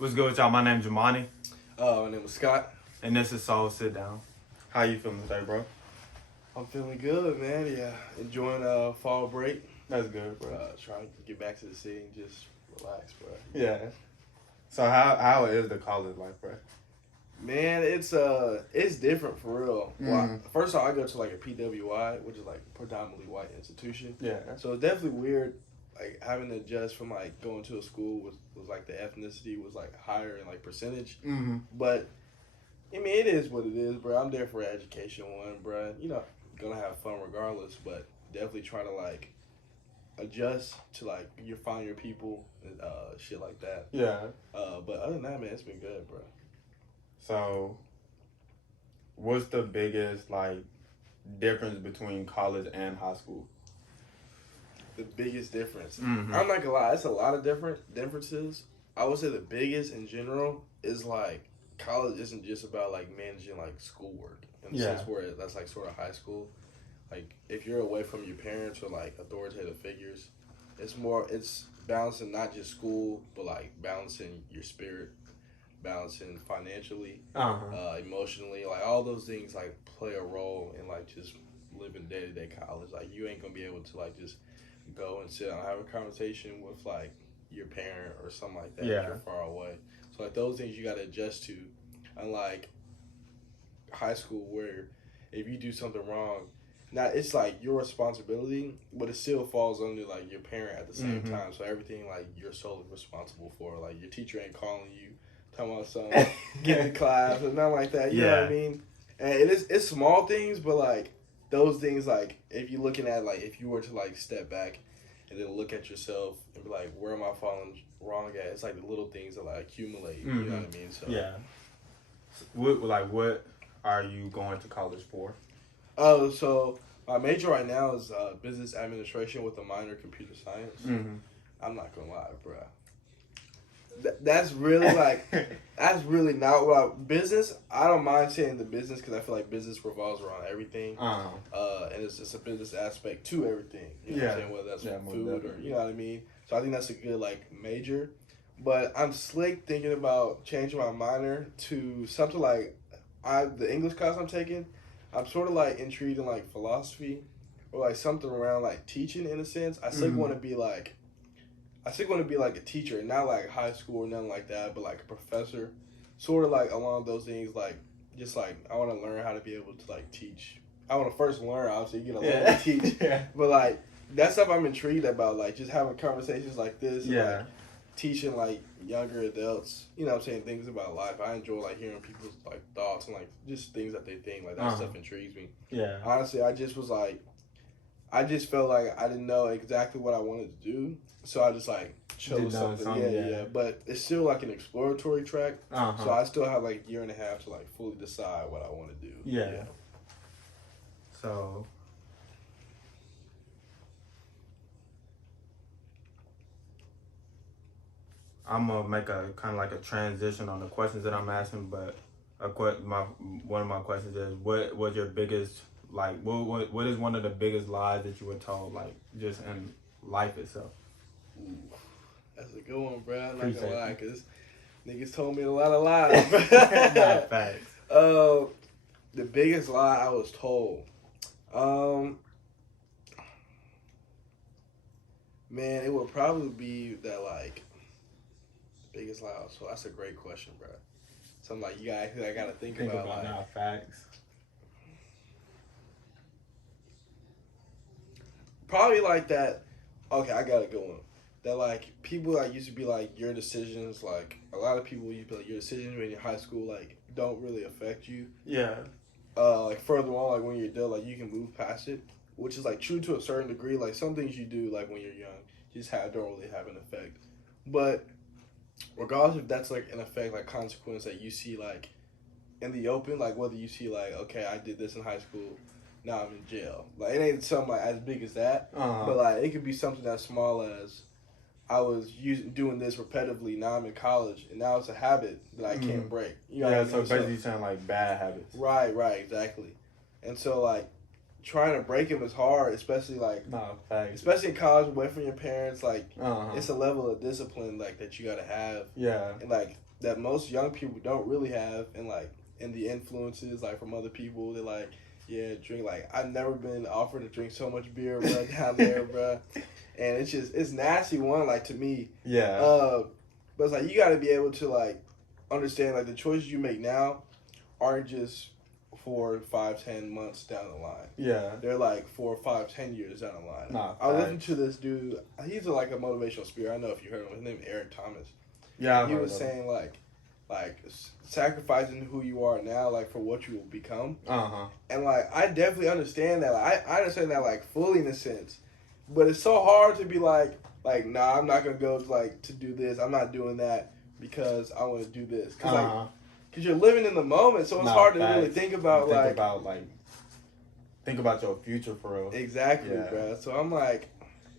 What's good with y'all? My name's Jamani, My name is Scott. and this is Soul Sit Down. How you feeling today, bro? I'm feeling good, man. Yeah, enjoying fall break. That's good, bro. Trying to get back to the city and just relax, bro. Yeah. So how is the college life, bro? Man, it's different for real. Well, first off, I go to like a PWI, which is like predominantly white institution. Yeah. So it's definitely weird, like having to adjust from like going to a school was like the ethnicity was like higher in like percentage. Mm-hmm. But I mean, it is what it is, bro. I'm there for education, bro. You know, gonna have fun regardless, but definitely trying to like adjust to like you find your people and shit like that. Yeah. But other than that, man, it's been good, bro. So, what's the biggest like difference between college and high school? The biggest difference. Mm-hmm. I'm not gonna lie, it's a lot of differences. I would say the biggest in general is like college isn't just about like managing like schoolwork in the sense where that's like sort of high school. Like if you're away from your parents or like authoritative figures, it's balancing not just school but like balancing your spirit, balancing financially, emotionally, like all those things like play a role in like just living day-to-day college. Like you ain't gonna be able to like just go and sit down and have a conversation with like your parent or something like that if you're far away. So like those things you gotta adjust to, unlike high school where if you do something wrong, now it's like your responsibility, but it still falls under like your parent at the same time. So everything like you're solely responsible for. Like your teacher ain't calling you, talking about something, get in class or nothing like that. You know what I mean? And it's small things, but like those things, like if you're looking at like if you were to like step back and then look at yourself and be like, where am I falling wrong at? It's like the little things that like accumulate. You know what I mean? So yeah. What are you going to college for? Oh, so my major right now is business administration with a minor computer science. Mm-hmm. I'm not gonna lie, bro. That's really like, that's really not what business. I don't mind saying the business because I feel like business revolves around everything. And it's just a business aspect to everything. You know what I'm saying? Whether that's food or, you know what I mean? So I think that's a good like major. But I'm slick thinking about changing my minor to something like the English class I'm taking. I'm sort of like intrigued in like philosophy or like something around like teaching in a sense. I still want to be like a teacher, not like high school or nothing like that, but like a professor, sort of like along those things. Like just like I want to learn how to be able to like teach. I want to first learn, obviously, you get a learn to teach, but like that's stuff I'm intrigued about. Like just having conversations like this, and, like, teaching like younger adults, you know what I'm saying, things about life. I enjoy like hearing people's like thoughts and like just things that they think. Like that stuff intrigues me. Yeah. Honestly, I just felt like I didn't know exactly what I wanted to do. So I just like chose something. Yeah. But it's still like an exploratory track. So I still have like a year and a half to like fully decide what I want to do. Yeah. So I'm gonna make a kind of like a transition on the questions that I'm asking, but one of my questions is, what was your biggest like? What is one of the biggest lies that you were told, like just in life itself? Ooh, that's a good one, bro. I'm not gonna lie, cause niggas told me a lot of lies. Not facts. The biggest lie I was told, man, it would probably be that like. Biggest lie. So that's a great question, bro. Something like I gotta think about like now, facts. Probably like that. Okay, I got a good one. That like people like used to be like your decisions. Like a lot of people used to be like your decisions when you're in high school like don't really affect you. Yeah. Like further on, like when you're adult, like you can move past it, which is like true to a certain degree. Like some things you do like when you're young just don't really have an effect, but regardless if that's like an effect, like consequence that you see like in the open, like whether you see like, okay, I did this in high school, now I'm in jail. Like it ain't something like as big as that, but like it could be something as small as I was doing this repetitively. Now I'm in college, and now it's a habit that I can't break. You know what I mean? So basically, saying like bad habits. Right, exactly. And so like trying to break them is hard, especially like especially in college, away from your parents. Like it's a level of discipline like that you gotta have. Yeah. And like that most young people don't really have, and like in the influences like from other people. They're like, yeah, drink. Like I've never been offered to drink so much beer, bro, down there, bro. And it's nasty one, like to me. Yeah. But it's like you got to be able to like understand like the choices you make now aren't just 4, 5, 10 months down the line. Yeah. They're like 4, 5, 10 years down the line. Nah, I listened to this dude. He's like a motivational speaker. I don't know if you heard him. His name is Eric Thomas. Yeah. He was saying like sacrificing who you are now, like for what you will become. And like I definitely understand that. Like, I understand that like fully in a sense, but it's so hard to be like nah, I'm not gonna go to do this. I'm not doing that because I want to do this. Cause you're living in the moment, so it's hard to really think about think about your future for real. Exactly, bro. So I'm like,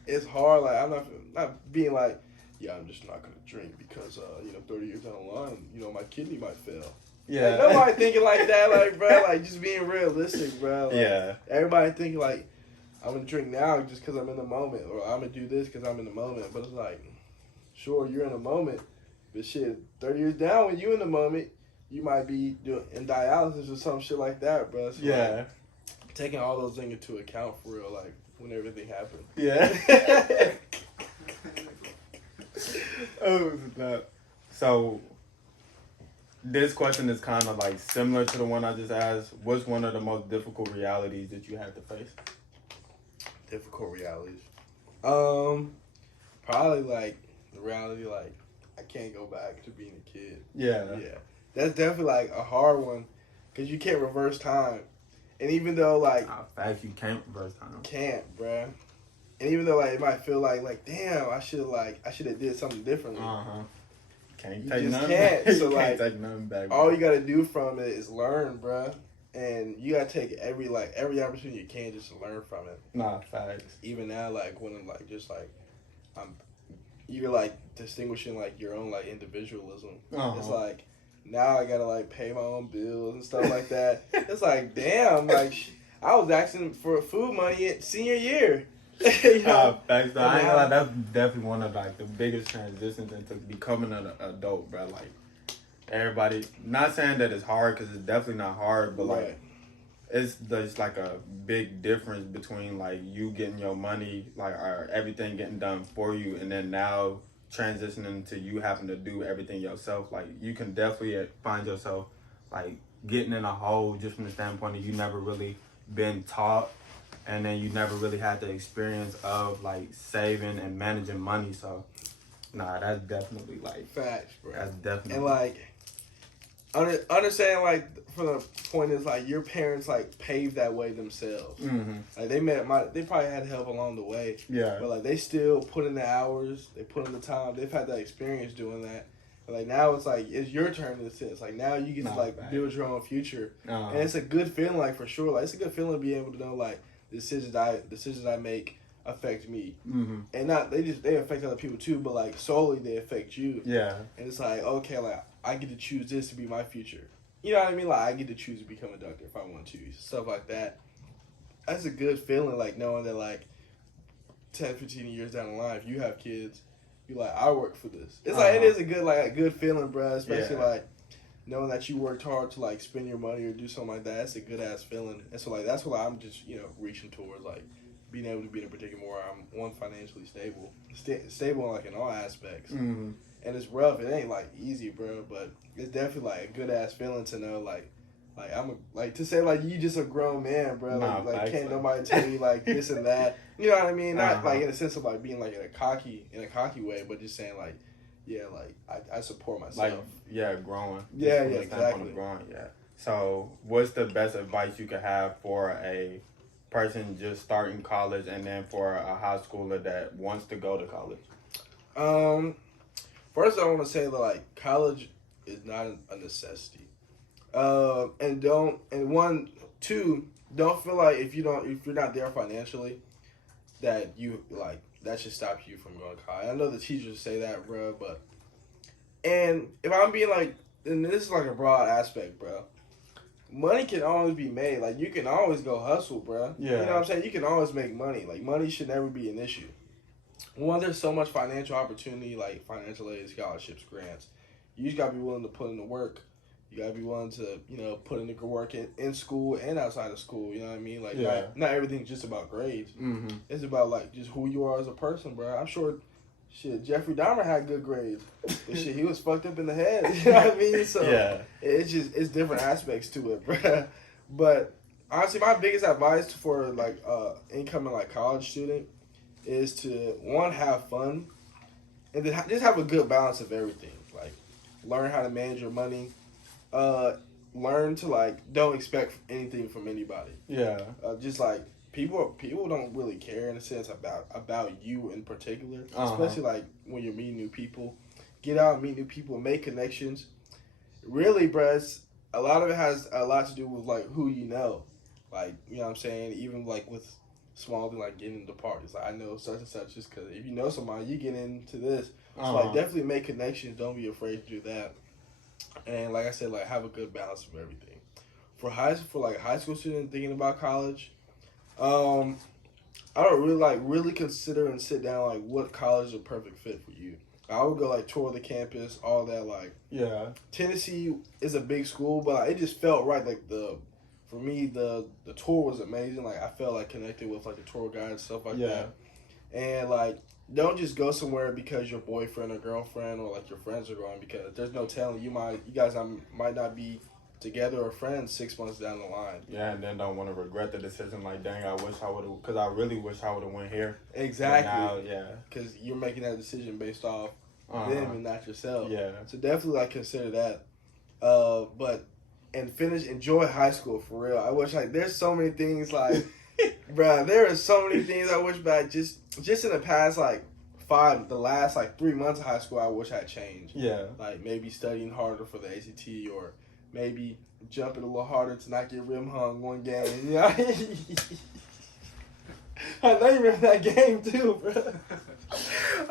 it's hard. Like I'm not being like, yeah, I'm just not gonna drink because 30 years down the line, my kidney might fail. Yeah. Like, nobody thinking like that, like bro, like just being realistic, bro. Like, yeah. Everybody thinking like, I'm gonna drink now just because I'm in the moment, or I'm gonna do this because I'm in the moment. But it's like, sure, you're in the moment, but shit, 30 years down when you in the moment, you might be in dialysis or some shit like that, bro. So like, taking all those things into account for real, like when everything happened. Yeah. Oh, snap. So, this question is kind of like similar to the one I just asked. What's one of the most difficult realities that you had to face? Difficult realities. Probably like the reality, like I can't go back to being a kid. Yeah. Yeah. That's definitely like a hard one, because you can't reverse time. And even though like facts, you can't reverse time. Can't, bruh. And even though like it might feel like damn, I should have did something differently. Can't you take just nothing can't. back. So You like can't take nothing back. All you gotta do from it is learn, bruh. And you gotta take every opportunity you can just to learn from it. Nah, facts. Even now, like when I'm like just like you're like distinguishing like your own like individualism. It's like now I gotta like pay my own bills and stuff like that. It's like damn, like I was asking for food money at senior year. Facts. I ain't gonna lie, that's definitely one of like the biggest transitions into becoming an adult, bro. Like everybody, not saying that it's hard because it's definitely not hard, but like it's just like a big difference between like you getting your money, like or everything getting done for you, and then now transitioning to you having to do everything yourself. Like you can definitely find yourself like getting in a hole just from the standpoint of you never really been taught, and then you never really had the experience of like saving and managing money. So nah, that's definitely like facts, bro. That's definitely and like understand like from the point is like your parents like paved that way themselves. Like they probably had help along the way. Yeah. But like they still put in the hours, they put in the time. They've had that experience doing that. But like now it's like it's your turn in a sense. Like now you get to like build your own future, and it's a good feeling. Like for sure, like it's a good feeling to be able to know like the decisions I make affect me, and not they affect other people too, but like solely they affect you. Yeah. And it's like okay, like I get to choose this to be my future. You know what I mean? Like I get to choose to become a doctor if I want to, stuff like that. That's a good feeling, like knowing that like 10, 15 years down the line, if you have kids, you're like, I work for this. It's like it is a good feeling, bro. Especially like knowing that you worked hard to like spend your money or do something like that. That's a good ass feeling. And so like that's what I'm just reaching towards, like being able to be in a predicament where I'm financially stable, stable like in all aspects. And it's rough. It ain't like easy, bro. But it's definitely like a good ass feeling to know like I'm to say like you just a grown man, bro. Like can't nobody tell you like this and that. You know what I mean? Not like in a sense of like being like in a cocky way, but just saying like, yeah, like I support myself. Like growing. Yeah, exactly. Growing, yeah. So what's the best advice you could have for a person just starting college, and then for a high schooler that wants to go to college? First, I want to say that like college is not a necessity, and don't feel like if you're not there financially, that you like that should stop you from going to college. I know the teachers say that, bro, and if I'm being like, and this is like a broad aspect, bro. Money can always be made. Like you can always go hustle, bro. Yeah. You know what I'm saying? You can always make money. Like money should never be an issue. One, there's so much financial opportunity, like financial aid, scholarships, grants. You just gotta be willing to put in the work. You gotta be willing to, put in the good work in school and outside of school. You know what I mean? Like, not everything's just about grades. Mm-hmm. It's about, like, just who you are as a person, bro. I'm sure, Jeffrey Dahmer had good grades. But, he was fucked up in the head. You know what I mean? So, it's different aspects to it, bro. But, honestly, my biggest advice for, like, incoming, like, college student is to, one, have fun. And then just have a good balance of everything. Like, learn how to manage your money. Learn to, like, don't expect anything from anybody. Yeah. Just like people don't really care in a sense about you in particular, especially like when you're meeting new people. Get out and meet new people, make connections. Really, bruh, a lot of it has a lot to do with like who you know. Like, you know what I'm saying? Even like with small things like getting into parties. Like, I know such and such just because if you know somebody, you get into this. So like definitely make connections. Don't be afraid to do that. And like I said, like have a good balance of everything. For high school students thinking about college, I don't really consider and sit down like what college is a perfect fit for you. I would go like tour the campus, all that. Like, Tennessee is a big school, but it just felt right. Like for me the tour was amazing. Like I felt like connected with like the tour guide and stuff like that. And like, don't just go somewhere because your boyfriend or girlfriend or like your friends are going, because there's no telling you guys might not be together or friends 6 months down the line. Yeah, and then don't want to regret the decision. Like, dang, I wish I would have, because I really wish I would have went here. Exactly. Now, because you're making that decision based off them and not yourself. Yeah. So definitely like consider that. But enjoy high school for real. I wish there's so many things like. Bruh, there are so many things I wish back just in the past the last 3 months of high school I wish I changed. Yeah. Like maybe studying harder for the ACT or maybe jumping a little harder to not get rim hung one game. You know? I know you remember that game too, bro.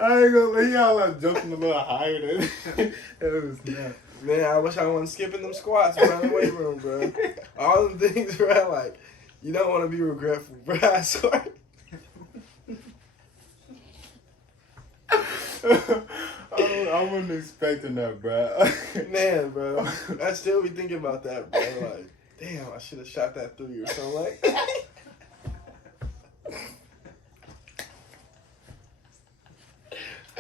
I ain't gonna let y'all like jumping a little higher than it was not. Man, I wish I wasn't skipping them squats around the weight room, bro. All them things, bro, like you don't want to be regretful, bro. I swear. I wasn't expecting that, bro. Man, bro. I still be thinking about that, bro. Like, damn, I should have shot that 3 or something like that.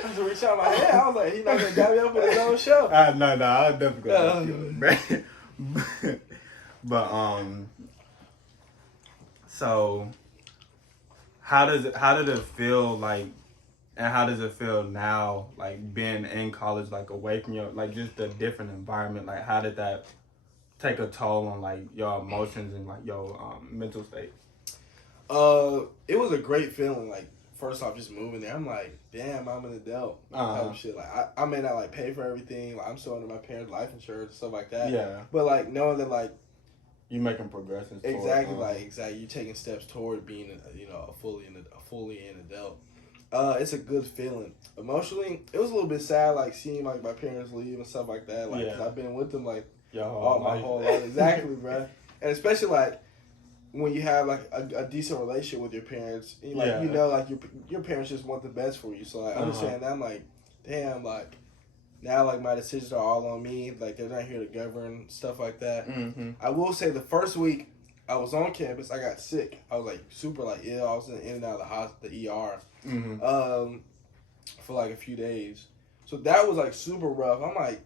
I was reaching out my hand. I was like, he's not going to got me up in his own show. No, I'll definitely go. But, so, how did it feel like, and how does it feel now, like being in college, like away from your, like just the different environment? Like, how did that take a toll on like your emotions and like your mental state? It was a great feeling. Like, first off, just moving there, I'm like, damn, I'm an adult. Type of shit. Like, I may not like pay for everything. Like, I'm still under my parents' life insurance and stuff like that. Yeah. But like knowing that like. You making progressions. Exactly, you're taking steps toward being, a fully an adult. It's a good feeling. Emotionally, it was a little bit sad, like seeing like my parents leave and stuff like that. Like, 'cause I've been with them like my whole life. Exactly, bro. And especially like when you have like a decent relationship with your parents, and, like like your parents just want the best for you. So like understand that, I'm like, damn, like. Now, like, my decisions are all on me. Like, they're not here to govern, stuff like that. Mm-hmm. I will say the first week I was on campus, I got sick. I was, like, super, like, ill. I was in and out of the ER for, like, a few days. So that was, like, super rough. I'm like,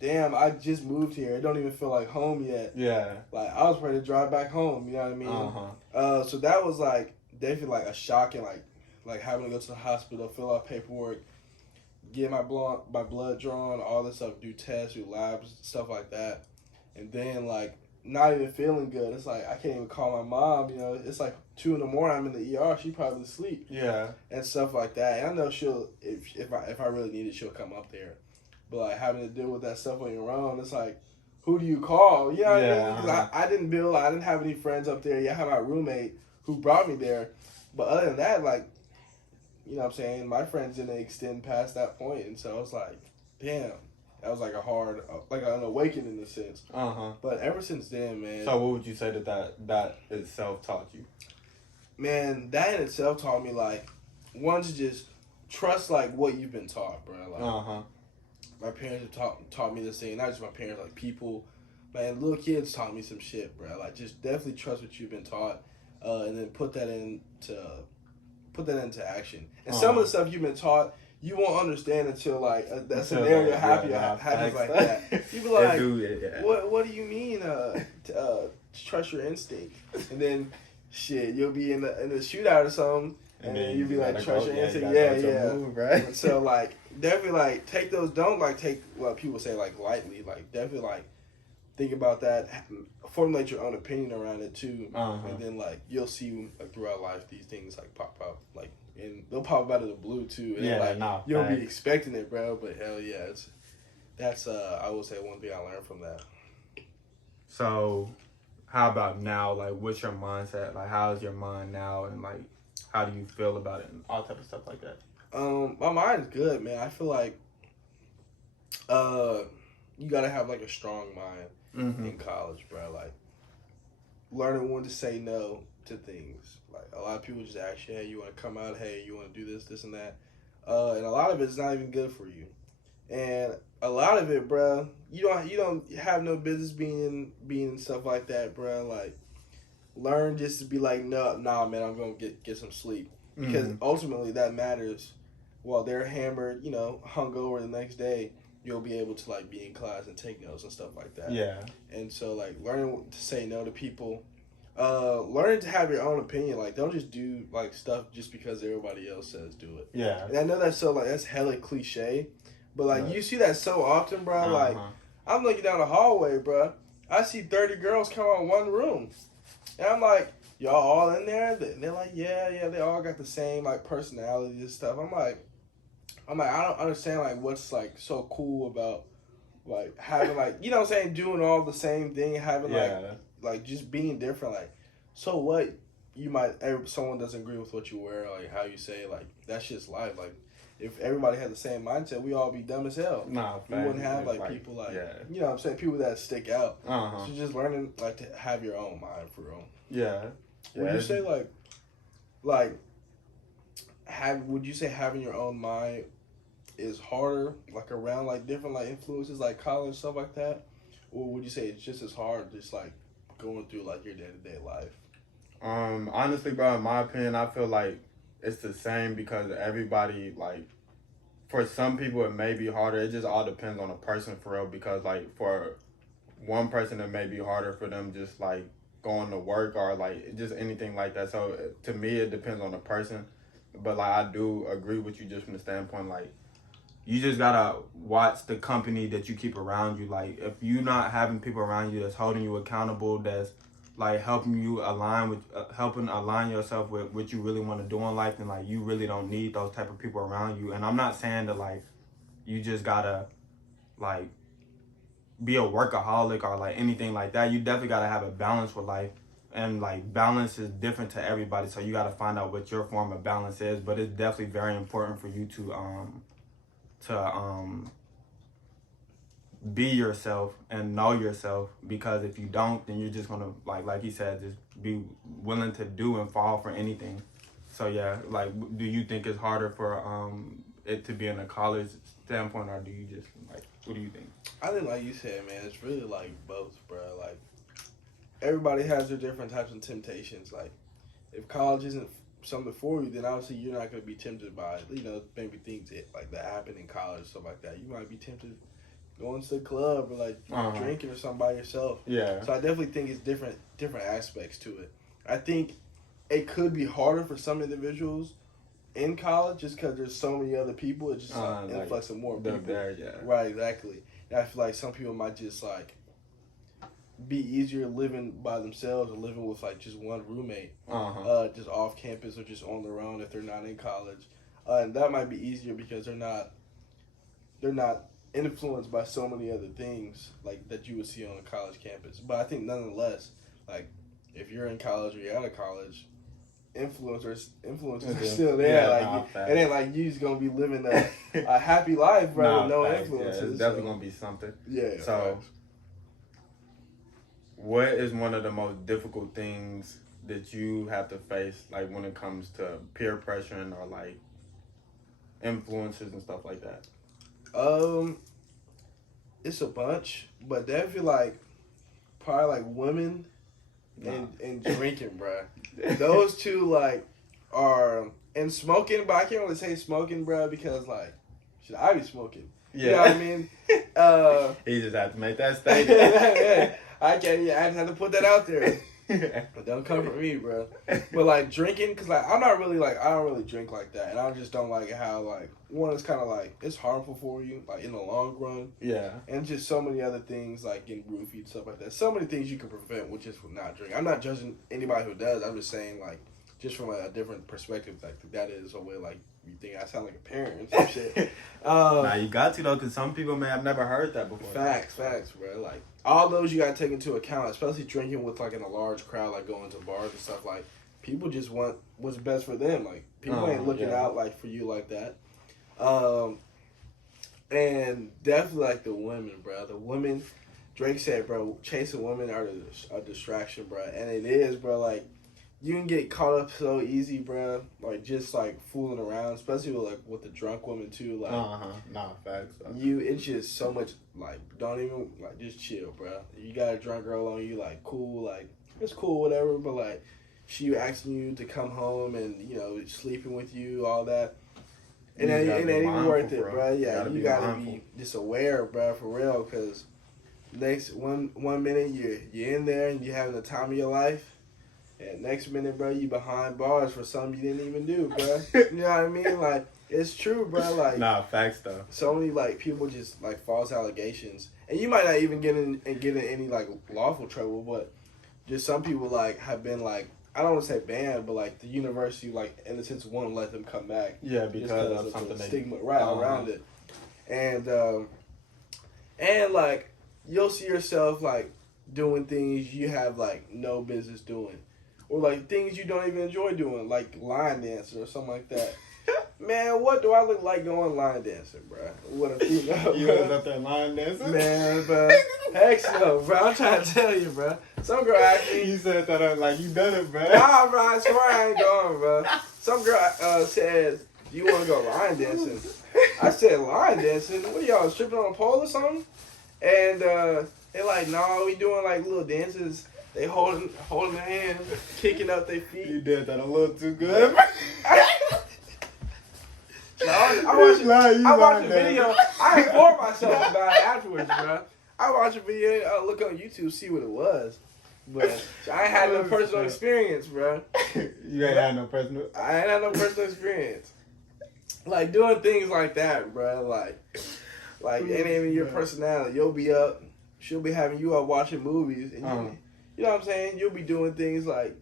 damn, I just moved here. It don't even feel like home yet. Yeah. Like, I was ready to drive back home, you know what I mean? So that was, like, definitely, like, a shock and, like having to go to the hospital, fill out paperwork, get my blood drawn, all this stuff, do tests, do labs, stuff like that. And then, like, not even feeling good. It's like, I can't even call my mom, It's like 2 in the morning, I'm in the ER, she probably asleep. Yeah. And stuff like that. And I know she'll, if I really need it, she'll come up there. But, like, having to deal with that stuff on your own, it's like, who do you call? You know what I mean? Because I didn't have any friends up there. Yeah, I had my roommate who brought me there. But other than that, like, you know what I'm saying? My friends didn't extend past that point. And so I was like, damn. That was like a hard, like an awakening in a sense. But ever since then, man. So what would you say that itself taught you? Man, that in itself taught me, like, one, to just trust, like, what you've been taught, bro. Like, my parents have taught me this thing. Not just my parents, like people, man, little kids taught me some shit, bro. Like just definitely trust what you've been taught, and then put that into action. And some of the stuff you've been taught, you won't understand until like that scenario happens like that. You be like, what do you mean? Trust your instinct, and then shit, you'll be in the shootout or something, and then you'll be like, trust your instinct. Yeah. Move, right? So like definitely like take those. Don't like take what people say like lightly. Like definitely like think about that. Formulate your own opinion around it too, and then like you'll see like throughout life these things like pop up like. And they'll pop out of the blue too. And you don't be expecting it, bro. But hell yeah, that's I will say one thing I learned from that. So, how about now? Like, what's your mindset? Like, how's your mind now? And like, how do you feel about it? And all type of stuff like that. My mind's good, man. I feel like, you gotta have like a strong mind in college, bro. Like, learning when to say no to things. Like a lot of people just ask you, hey, you want to come out? Hey, you want to do this and that? And a lot of it's not even good for you. And a lot of it, bro, you don't have no business being stuff like that, bro. Like, learn just to be like, nah, man, I'm gonna get some sleep because ultimately that matters. While they're hammered, hungover the next day, you'll be able to like be in class and take notes and stuff like that. Yeah. And so like learning to say no to people. Learning to have your own opinion. Like, don't just do like stuff just because everybody else says do it. Yeah. And I know that's hella cliche, but like you see that so often, bro. Like, I'm looking down the hallway, bro. I see 30 girls come out in one room, and I'm like, y'all all in there? And they're like, yeah, they all got the same like personality and stuff. I'm like, I don't understand like what's like so cool about like having like what I'm saying, doing all the same thing, having like just being different. Like, so what? Someone doesn't agree with what you wear, like how you say, like that's just life. Like, if everybody had the same mindset, we all be dumb as hell. Nah, we wouldn't have like people like what I'm saying, people that stick out. So just learning like to have your own mind for real. Yeah. Would you say would you say having your own mind is harder, like around like different like influences like college stuff like that, or would you say it's just as hard, just like going through like your day-to-day life? Honestly, bro, in my opinion, I feel like it's the same because everybody, like, for some people it may be harder. It just all depends on the person for real, because like for one person it may be harder for them just like going to work or like just anything like that. So to me it depends on the person, but like I do agree with you just from the standpoint like you just gotta watch the company that you keep around you. Like, if you're not having people around you that's holding you accountable, that's like helping you align yourself with what you really want to do in life, then like you really don't need those type of people around you. And I'm not saying that like you just gotta like be a workaholic or like anything like that. You definitely gotta have a balance with life, and like balance is different to everybody. So you gotta find out what your form of balance is. But it's definitely very important for you to be yourself and know yourself, because if you don't, then you're just gonna like he said, just be willing to do and fall for anything. So yeah, like, do you think it's harder for it to be in a college standpoint, or do you just like, what do you think? I think like you said, man, it's really like both, bro. Like, everybody has their different types of temptations. Like, if college isn't something for you, then obviously you're not going to be tempted by, maybe things like that happen in college, stuff like that. You might be tempted going to the club or like drinking or something by yourself. Yeah. So I definitely think it's different aspects to it. I think it could be harder for some individuals in college just because there's so many other people. It's just like influx of more people. There, yeah. Right, exactly. And I feel like some people might just like be easier living by themselves or living with like just one roommate, just off campus or just on their own if they're not in college, and that might be easier because they're not influenced by so many other things like that you would see on a college campus. But I think nonetheless, like if you're in college or you're out of college, influences are still there. It ain't like you just gonna be living a happy life, bro, with no influences. Yeah, it's definitely gonna be something. Yeah. So. What is one of the most difficult things that you have to face, like when it comes to peer pressuring or like influences and stuff like that? it's a bunch, but definitely like probably like women and drinking, bro. Those two like are and smoking, but I can't really say smoking, bro, because like should I be smoking? Yeah. You know what I mean? He just had to make that statement. I can't. Yeah, I had to put that out there. But don't come for me, bro. But like drinking, cause like I'm not really like I don't really drink like that, and I just don't like how like one is kind of like it's harmful for you like in the long run. Yeah. And just so many other things like getting roofied and stuff like that. So many things you can prevent with just not drinking. I'm not judging anybody who does. I'm just saying like just from a different perspective, like that is a way like you think I sound like a parent and some shit. Nah, you got to though, cause some people may have never heard that before. Facts, bro. Like all those you gotta take into account, especially drinking with like in a large crowd, like going to bars and stuff. Like people just want what's best for them. Like people ain't looking out like for you like that. And definitely like the women, bro. The women, Drake said, bro, chasing women are a distraction, bro. And it is, bro. Like you can get caught up so easy, bro. Like just like fooling around, especially with the drunk women too. Like, Nah, facts. it's just so much. Like, don't even like just chill, bro. You got a drunk girl on you, like cool, like it's cool, whatever. But like, she asking you to come home and sleeping with you, all that. And it ain't even worth it, bro. Yeah, you gotta be just aware, bro, for real. Cause next one minute you're in there and you're having the time of your life. And next minute, bro, you behind bars for something you didn't even do, bro. You know what I mean? Like, it's true, bro. Like, nah, facts though. So many like people just like false allegations, and you might not even get in any like lawful trouble, but just some people like have been like I don't want to say banned, but like the university like in a sense won't let them come back. Yeah, because of something the stigma around it, and like you'll see yourself like doing things you have like no business doing. Or like things you don't even enjoy doing, like line dancing or something like that. Man, what do I look like going line dancing, bro? What a female. You was up there line dancing? Man, bro. Heck no, bro. I'm trying to tell you, bro. Some girl asked me. You said that like you done it, bro. Nah, bro. I swear I ain't going, bro. Some girl said, you want to go line dancing? I said, line dancing? What are y'all, stripping on a pole or something? And they're like, no, we doing like little dances. They holding their hands, kicking up their feet. You did that a little too good. I watched a video. I informed myself about it afterwards, bro. I watched a video, look on YouTube, see what it was. But I ain't had no personal experience, bro. You ain't had no personal? I ain't had no personal experience. Like, doing things like that, bro. Like it ain't even your personality. You'll be up, she'll be having you up watching movies, and you know what I'm saying? You'll be doing things like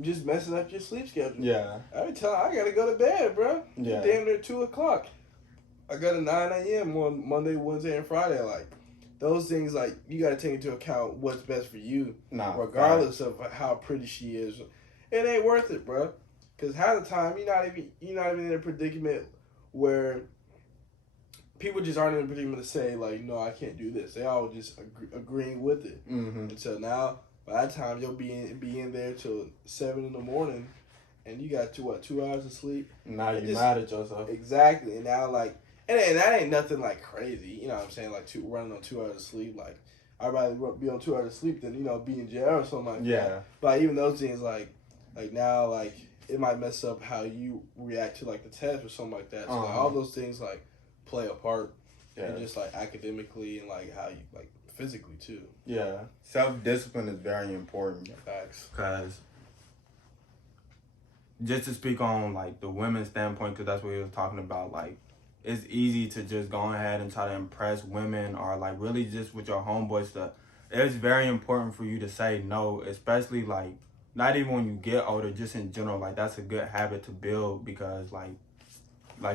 just messing up your sleep schedule. Yeah. I gotta go to bed, bro. Yeah. It's damn near 2:00. I got a 9 a.m. on Monday, Wednesday, and Friday. Like those things, like you gotta take into account what's best for you. Nah. Regardless of how pretty she is, it ain't worth it, bro. Cause half the time you're not even in a predicament where people just aren't in a predicament to say like, no, I can't do this. They all just agreeing with it. Mm-hmm. Until now. By that time, you'll be in there till 7 in the morning, and you got 2 hours of sleep. Now you're mad at yourself. Exactly, and now like, and that ain't nothing like crazy. You know what I'm saying? Like running on 2 hours of sleep. Like I'd rather be on 2 hours of sleep than be in jail or something like that. Yeah. But even those things like now like it might mess up how you react to like the test or something like that. So like, all those things like play a part, and just like academically and like how you like. Physically too. Yeah. Self-discipline is very important. Facts. Because just to speak on like the women's standpoint, because that's what he was talking about, like it's easy to just go ahead and try to impress women or like really just with your homeboy stuff. It's very important for you to say no, especially like not even when you get older, just in general. Like that's a good habit to build because like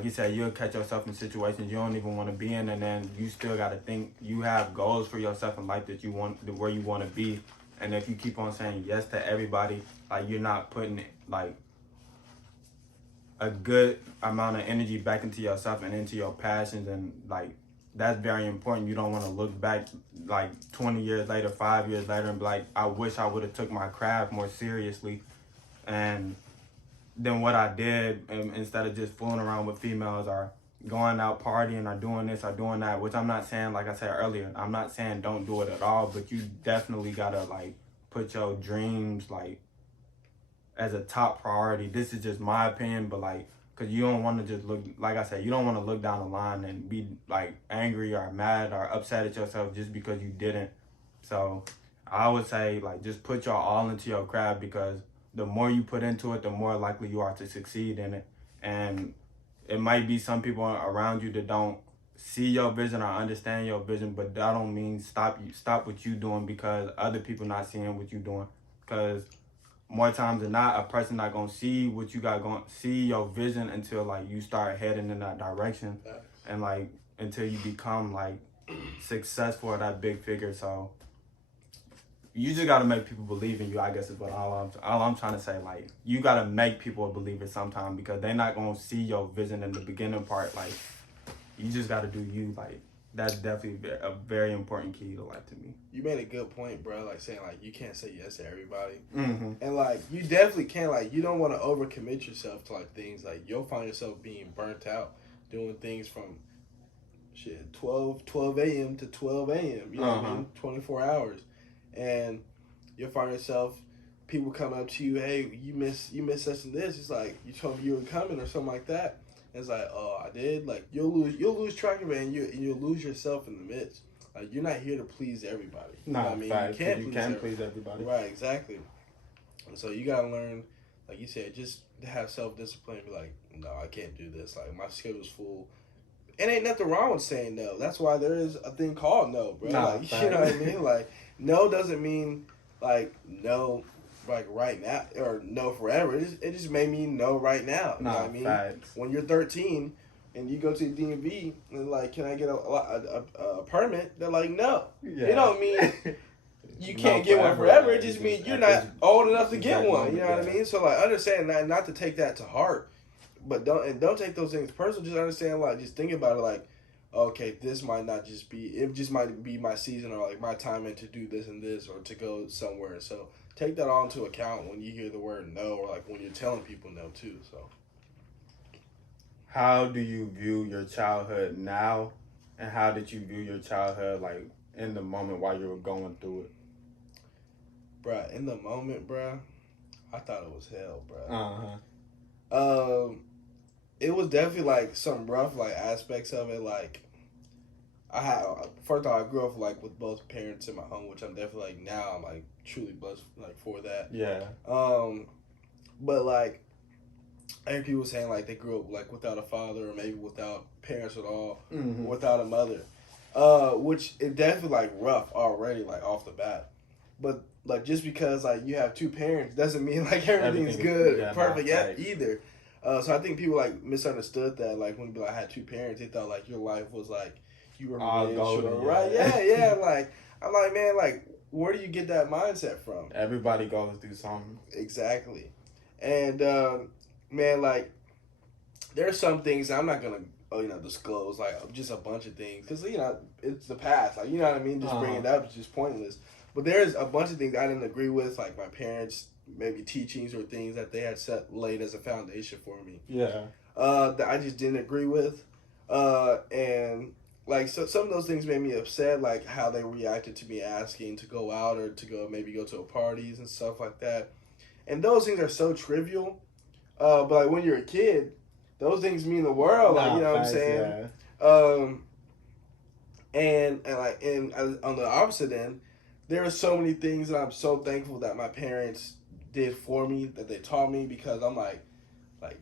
you said, you'll catch yourself in situations you don't even want to be in, and then you still got to think you have goals for yourself in life that you want, where you want to be. And if you keep on saying yes to everybody, like you're not putting like a good amount of energy back into yourself and into your passions, and like that's very important. You don't want to look back like 20 years later, 5 years later, and be like, I wish I would have took my craft more seriously. And then what I did, instead of just fooling around with females or going out partying or doing this or doing that, which I'm not saying, like I said earlier, I'm not saying don't do it at all, but you definitely gotta like put your dreams like as a top priority. This is just my opinion, but like, cause you don't want to just look, like I said, you don't want to look down the line and be like angry or mad or upset at yourself just because you didn't. So I would say like just put your all into your craft, because the more you put into it, the more likely you are to succeed in it. And it might be some people around you that don't see your vision or understand your vision, but that don't mean stop what you doing because other people not seeing what you doing. Because more times than not, a person not gonna see what you got, going see your vision until like you start heading in that direction, and like until you become like successful at that big figure. So you just gotta make people believe in you, I guess is what all I'm trying to say. Like, you gotta make people a believer sometime, because they're not gonna see your vision in the beginning part. Like, you just gotta do you. Like, that's definitely a very important key to life to me. You made a good point, bro. Like saying like you can't say yes to everybody, Mm-hmm. and like you definitely can't. Like, you don't want to overcommit yourself to like things. Like, you'll find yourself being burnt out doing things from 12 a.m. to 12 a.m. You know what I mean? 24 hours. And you'll find yourself, people come up to you, hey, you miss such and this. It's like, you told me you were coming or something like that. And it's like, oh, I did. Like, you'll lose track of it, and you'll lose yourself in the midst. Like, you're not here to please everybody. You know what I mean? You can't please everybody. Right, exactly. And so you gotta learn, like you said, just to have self-discipline. Be like, no, I can't do this. Like, my schedule's full. And ain't nothing wrong with saying no. That's why there is a thing called no, bro. Like, you know what I mean? Like, no doesn't mean like no, like right now, or no forever. It just may mean no right now. You know what I mean? Facts. When you're 13 and you go to the DMV and like, can I get a permit? They're like, no. Yeah. It don't mean you can't get one forever. It just means you're not old enough to get one. You know what I mean? So like, understand that, not to take that to heart, but don't take those things personal. Just understand, like, just think about it like, okay, this might not just be, it just might be my season or like my timing to do this and this or to go somewhere. So take that all into account when you hear the word no, or like when you're telling people no too. So how do you view your childhood now, and how did you view your childhood like in the moment while you were going through it? Bruh, in the moment, bruh, I thought it was hell, bruh. It was definitely like some rough like aspects of it. Like, first of all, I grew up like with both parents in my home, which I'm definitely like now I'm like truly blessed like for that. Yeah. But like, I hear people saying like they grew up like without a father or maybe without parents at all, Mm-hmm. or without a mother, which is definitely like rough already like off the bat. But like, just because like you have two parents doesn't mean like everything's good, perfect either. So I think people like misunderstood that. Like, when I had two parents, they thought like your life was like you were golden, right? Yeah. Like, I'm like, man, like, where do you get that mindset from? Everybody goes through something. Exactly. And man, like, there's some things I'm not gonna disclose, like just a bunch of things, because it's the past. Like, you know what I mean? Just bringing it up is just pointless. But there's a bunch of things I didn't agree with, like my parents' maybe teachings or things that they had laid as a foundation for me. Yeah. That I just didn't agree with. And like, so some of those things made me upset, like how they reacted to me asking to go out or to go to parties and stuff like that. And those things are so trivial. But like, when you're a kid, those things mean the world. Like, you know what I'm saying? Yeah. And on the opposite end, there are so many things that I'm so thankful that my parents did for me, that they taught me, because I'm like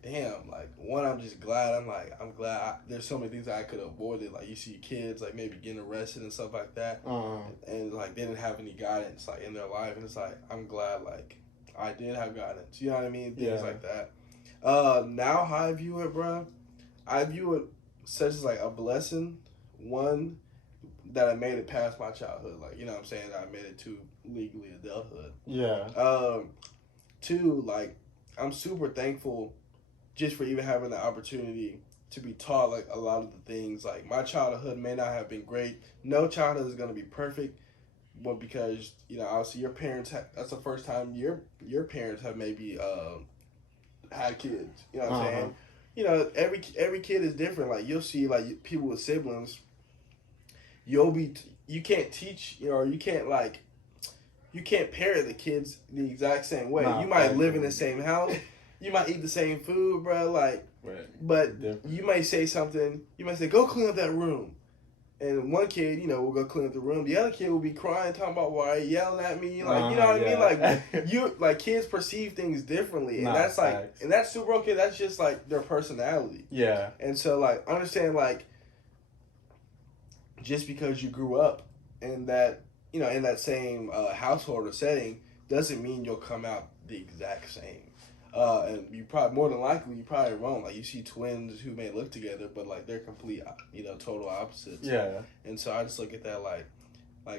damn, like, one, I'm just glad. I'm glad there's so many things that I could have avoided. Like, you see kids like maybe getting arrested and stuff like that, and like they didn't have any guidance like in their life, and it's like, I'm glad like I did have guidance. You know what I mean? Things like that. Now how I view it, bro, I view it such as like a blessing. One, that I made it past my childhood, like, you know what I'm saying, I made it to legally adulthood. Yeah. Two, like, I'm super thankful just for even having the opportunity to be taught like a lot of the things. Like, my childhood may not have been great. No childhood is gonna be perfect, but because obviously your parents that's the first time your parents have maybe had kids. You know what I'm saying? you know, every kid is different. Like you'll see like people with siblings, you can't teach, you know, you can't like you can't parent the kids the exact same way. Nah, you might live in the same house, you might eat the same food, bro. Like, right. But you might say something. You might say, "Go clean up that room," and one kid, you know, will go clean up the room. The other kid will be crying, talking about why are you yelling at me. Like, you know what I mean? Like, like kids perceive things differently, and that's like, facts. And that's super okay. That's just like their personality. Yeah. And so, like, understand, like, just because you grew up in that, you know, in that same household or setting, doesn't mean you'll come out the exact same. And you probably, more than likely, you probably won't. Like, you see twins who may look together, but, like, they're complete, you know, total opposites. Yeah. And so I just look at that, like,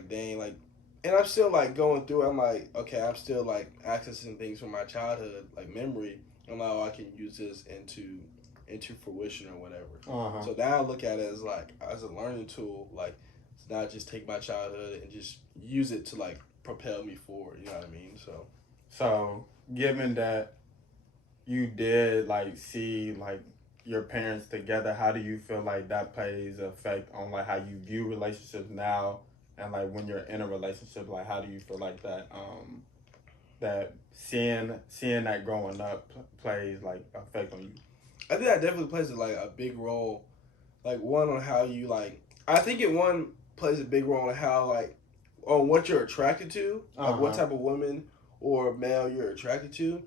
dang, like, and I'm still, like, going through it. I'm like, okay, I'm still, like, accessing things from my childhood, like, memory. I'm like, oh, I can use this into fruition or whatever. Uh-huh. So now I look at it as, like, as a learning tool, like, not just take my childhood and just use it to, like, propel me forward, you know what I mean? So given that you did, like, see, like, your parents together, how do you feel like that plays effect on, like, how you view relationships now, and, like, when you're in a relationship, like, how do you feel like that, that seeing that growing up plays, like, effect on you? I think that definitely plays, like, a big role, like, one, on how you, like, I think one plays a big role in how, like, on what you're attracted to, like, what type of woman or male you're attracted to.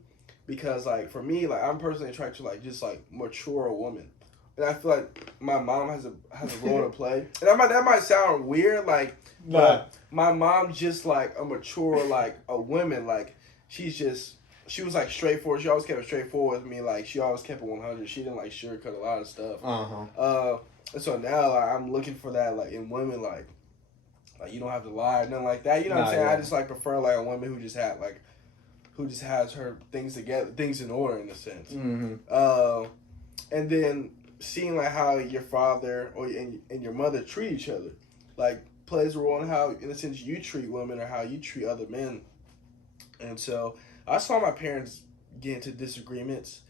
Because, like, for me, like, I'm personally attracted to, like, just, like, mature women. And I feel like my mom has a role to play. And that might sound weird, like, but my mom's just, like, a mature, like, a woman. Like, she was, like, straightforward. She always kept it straightforward with me. Like, she always kept it 100. She didn't, like, sugarcoat a lot of stuff. And so now, like, I'm looking for that, like, in women, like, you don't have to lie or nothing like that. You know what I'm saying? Yeah. I just, like, prefer, like, a woman who just has her things together, things in order, in a sense. Mm-hmm. And then seeing, like, how your father and your mother treat each other, like, plays a role in how, in a sense, you treat women or how you treat other men. And so I saw my parents get into disagreements,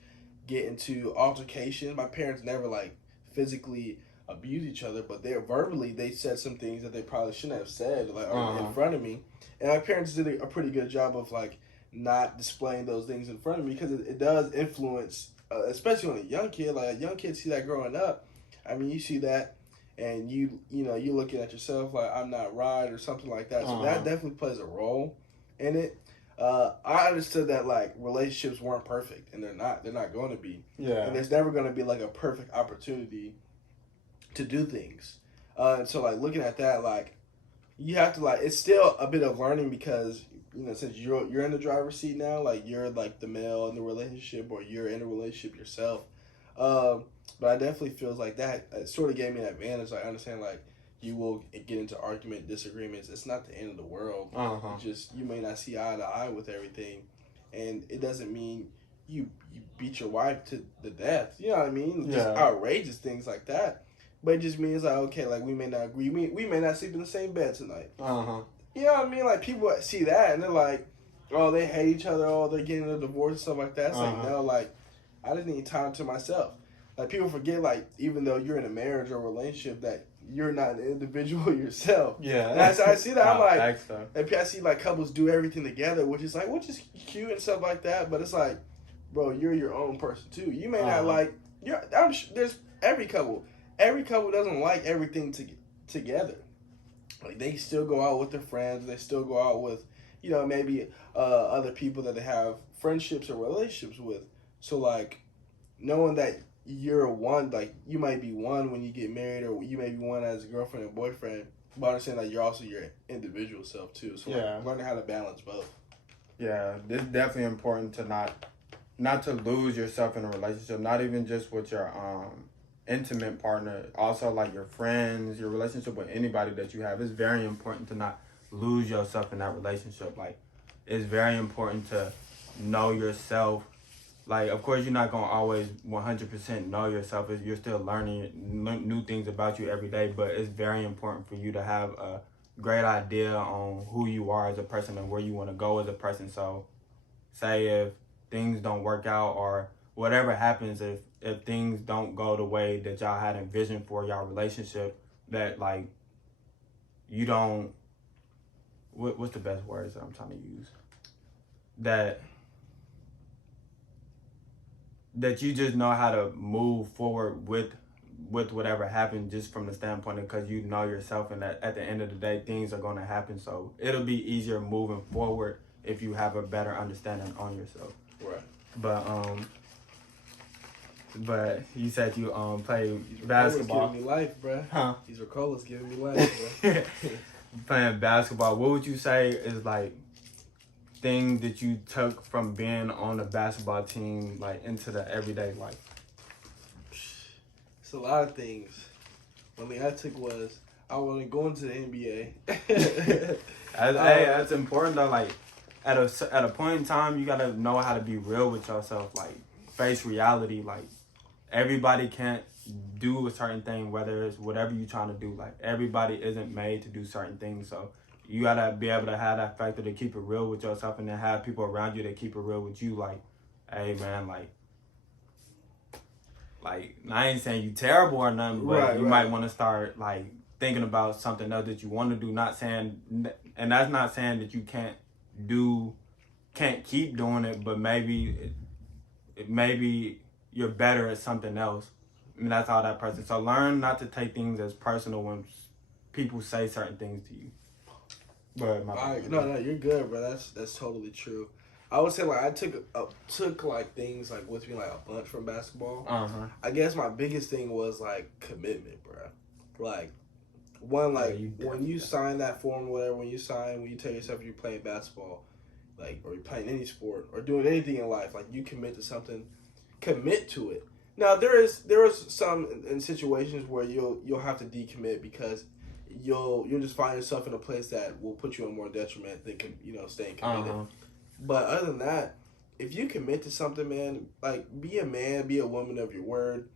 get into altercation. My parents never, like, physically abuse each other, but they said some things that they probably shouldn't have said, like, in front of me. And my parents did a pretty good job of, like, not displaying those things in front of me, because it does influence, especially on a young kid. Like, a young kid see that growing up. I mean, you see that, and you know, you're looking at yourself like, I'm not right, or something like that. So that definitely plays a role in it. I understood that, like, relationships weren't perfect, and they're not going to be. Yeah. And there's never going to be, like, a perfect opportunity to do things. And so, like, looking at that, like, you have to, like, it's still a bit of learning, because, you know, since you're in the driver's seat now, like, you're, like, the male in the relationship, or you're in a relationship yourself. But I definitely feels like that it sort of gave me an advantage. Like, I understand, like, you will get into argument, disagreements. It's not the end of the world. You may not see eye to eye with everything, and it doesn't mean you beat your wife to the death. You know what I mean? Just outrageous things like that. But it just means, like, okay, like, we may not agree. We may not sleep in the same bed tonight. You know what I mean? Like, people see that, and they're like, oh, they hate each other. Oh, they're getting a divorce and stuff like that. It's like, no, like, I just need time to myself. Like, people forget, like, even though you're in a marriage or a relationship, that you're not an individual yourself. Yeah. And I see that. I'm like, so. I see, like, couples do everything together, which is cute and stuff like that. But it's like, bro, you're your own person too. You may not like. There's every couple. Every couple doesn't like everything together. Like, they still go out with their friends. They still go out with, you know, maybe other people that they have friendships or relationships with. So, like, knowing that you're one, like, you might be one when you get married, or you may be one as a girlfriend and boyfriend, but understand that you're also your individual self too. So, like, learning how to balance both. Yeah, it's definitely important to not to lose yourself in a relationship, not even just with your intimate partner, also, like, your friends, your relationship with anybody that you have. It's very important to not lose yourself in that relationship. Like, it's very important to know yourself. Like, of course, you're not going to always 100% know yourself. You're still learning new things about you every day, but it's very important for you to have a great idea on who you are as a person and where you want to go as a person. So, say if things don't work out, or whatever happens, if if things don't go the way that y'all had envisioned for y'all relationship, that like you don't. What's the best words that I'm trying to use? That you just know how to move forward with whatever happened, just from the standpoint of, because you know yourself, and that at the end of the day things are going to happen, so it'll be easier moving forward if you have a better understanding on yourself. Right. But you said you play basketball. Giving me life, bro. Huh? These Ricolas giving me life, bro. Playing basketball, what would you say is like things that you took from being on a basketball team like into the everyday life? It's a lot of things. One thing I took was I wasn't going to the NBA. That's important though. Like at a point in time, you gotta know how to be real with yourself. Like face reality. Like everybody can't do a certain thing, whether it's whatever you're trying to do. Like everybody isn't made to do certain things, so you gotta be able to have that factor to keep it real with yourself, and then have people around you that keep it real with you. Like, hey man, like I ain't saying you terrible or nothing, but you might want to start like thinking about something else that you want to do. Not saying, and that's not saying that you can't keep doing it, but maybe you're better at something else. I mean, that's all that person. So learn not to take things as personal when people say certain things to you. But no, you're good, bro. That's totally true. I would say like I took like things like with me like a bunch from basketball. I guess my biggest thing was like commitment, bro. Like one, like when you sign that form, or whatever, when you tell yourself you're playing basketball, like, or you're playing any sport or doing anything in life, like you commit to something, commit to it. Now there is some in situations where you'll have to decommit because you'll just find yourself in a place that will put you in more detriment than staying committed. But other than that, if you commit to something, man, like be a man, be a woman of your word,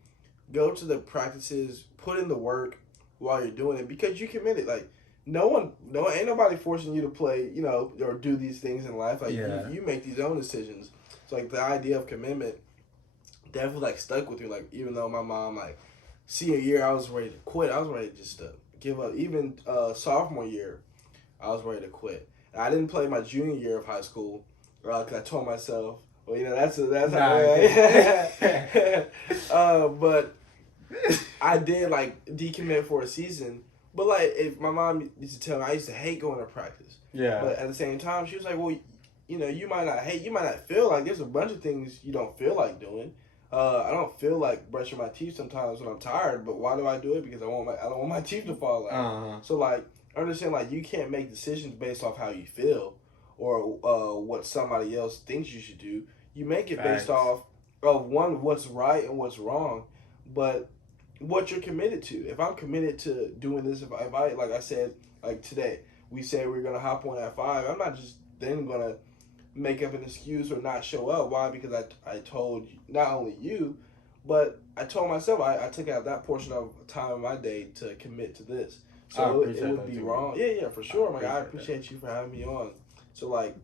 go to the practices, put in the work while you're doing it because you committed. Like ain't nobody forcing you to play, or do these things in life. Like you make these own decisions. So like the idea of commitment definitely like stuck with me. Like even though my mom like senior year I was ready to quit, I was ready to just give up. Even sophomore year, I was ready to quit. And I didn't play my junior year of high school. Because I told myself, well, that's how. But I did like decommit for a season. But like, if my mom used to tell me, I used to hate going to practice. Yeah. But at the same time, she was like, well, you might not feel like there's a bunch of things you don't feel like doing. I don't feel like brushing my teeth sometimes when I'm tired. But why do I do it? Because I don't want my teeth to fall out. So like, understand like you can't make decisions based off how you feel or what somebody else thinks you should do. You make it based off of what's right and what's wrong, but what you're committed to. If I'm committed to doing this, if I like I said, like today, we say we're gonna hop on at 5. I'm not just then gonna make up an excuse or not show up. Why? Because I told not only you, but I told myself I took out that portion of time of my day to commit to this. So it would be wrong. Yeah, for sure. Like I appreciate you for having me on. So like,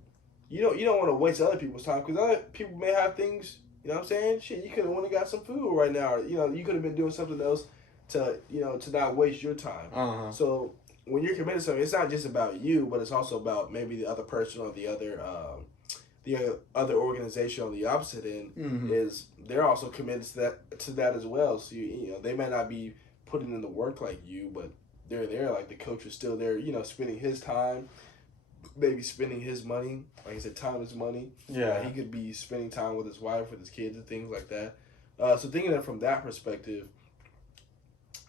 you don't want to waste other people's time because other people may have things. You know what I'm saying? Shit, you could have went and got some food right now. Or, you could have been doing something else to not waste your time. So when you're committed to something, it's not just about you, but it's also about maybe the other person or the other organization on the opposite end is they're also committed to that as well. So they may not be putting in the work like you, but they're there. Like the coach is still there, spending his time, maybe spending his money. Like I said, time is money. Yeah, he could be spending time with his wife, with his kids, and things like that. So thinking of it from that perspective,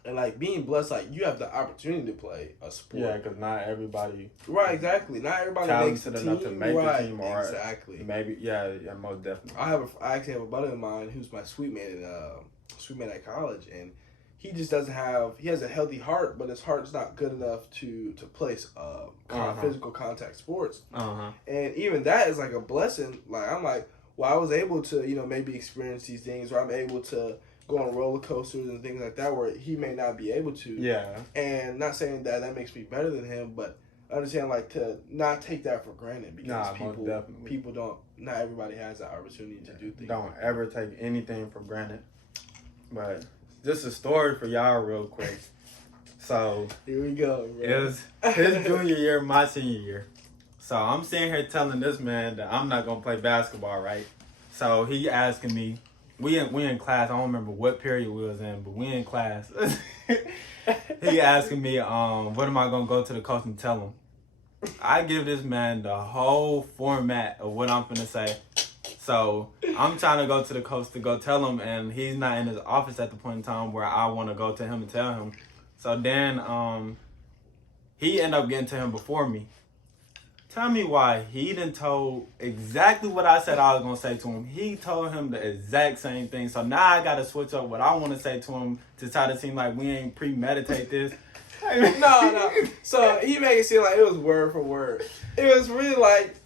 and like being blessed, like you have the opportunity to play a sport. Yeah, because not everybody. Right, exactly. Not everybody makes the team. Enough to make the team, or exactly. Maybe, yeah, most definitely. I actually have a buddy of mine who's my sweet mate at college, and he just doesn't have. He has a healthy heart, but his heart's not good enough to play physical contact sports. And even that is like a blessing. Like I'm like, well, I was able to maybe experience these things, or I'm able to go on roller coasters and things like that where he may not be able to. Yeah. And not saying that makes me better than him, but understand like to not take that for granted because people don't. Not everybody has that opportunity to do things. Don't ever take anything for granted. But just a story for y'all real quick. So here we go, bro. It was his junior year, my senior year. So I'm sitting here telling this man that I'm not gonna play basketball, right? So he asking me, we in class. I don't remember what period we was in, but we in class. He asking me, what am I gonna go to the coach and tell him? I give this man the whole format of what I'm finna say. So I'm trying to go to the coach to go tell him, and he's not in his office at the point in time where I want to go to him and tell him. So then he ended up getting to him before me. Tell me why he didn't told exactly what I said I was going to say to him. He told him the exact same thing. So now I got to switch up what I want to say to him to try to seem like we ain't premeditate this. No. So he made it seem like it was word for word. It was really like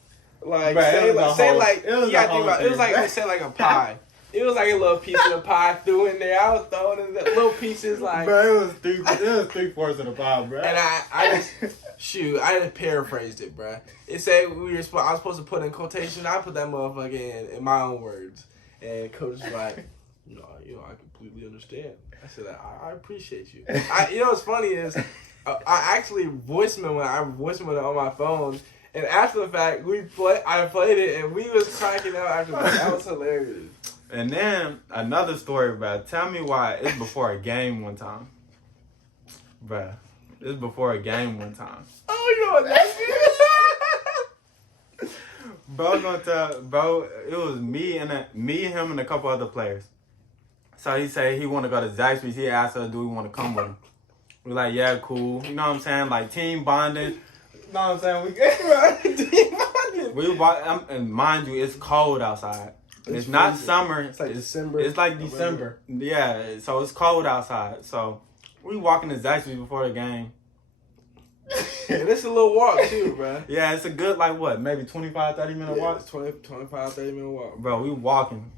Bruh, say it was like they said like a pie. It was like a little piece of the pie threw in there. I was throwing in the little pieces like. Bro, it was 3/4 of the pie, bro. And I just paraphrased it, bro. It said I was supposed to put in quotation. I put that motherfucker in my own words, and coach was like, "No, I completely understand." I said, "I appreciate you." What's funny is, I actually voiced him on my phone. And after the fact, I played it, and we was cracking out after that. That was hilarious. And then another story, bro. Tell me why it's before a game one time, bro. It's before a game one time. Oh, you know what that is? Bro, gonna tell bro. It was me, him, and a couple other players. So he said he want to go to Zaxby's. He asked us, do we want to come with him? We like, yeah, cool. You know what I'm saying? Like team bonding. You know what I'm saying? We walk, and mind you, it's cold outside. It's not freezing. Summer. It's like December. It's like December. Yeah, so it's cold outside. So we walking to Zaxby's before the game. And it's a little walk too, bro. Yeah, it's a good, maybe 25, 30-minute walk? 25, 30-minute walk. Bro, we walking.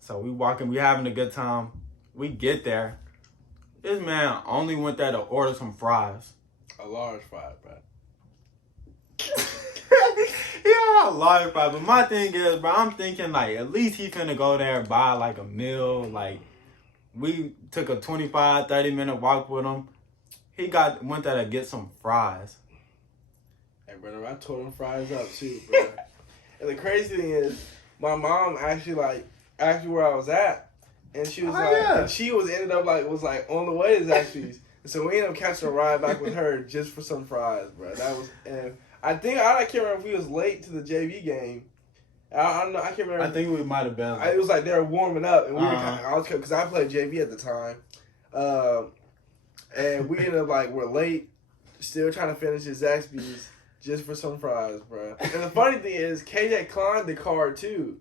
So we walking, we having a good time. We get there. This man only went there to order some fries. A large fry, bro. Yeah, a large fry. But my thing is, bro, I'm thinking, at least he finna go there and buy, a meal. We took a 25, 30-minute walk with him. He went there to get some fries. Hey, brother, I tore them fries up, too, bro. And the crazy thing is, my mom actually, asked me where I was at. And she was and she was on the way to Zaxby's. And so we ended up catching a ride back with her just for some fries, bro. And I can't remember if we was late to the JV game. I don't know. I can't remember. I think we might have been. It was they were warming up, and we were because I played JV at the time, and we ended up we're late, still trying to finish at Zaxby's just for some fries, bro. And the funny thing is, KJ climbed the card too.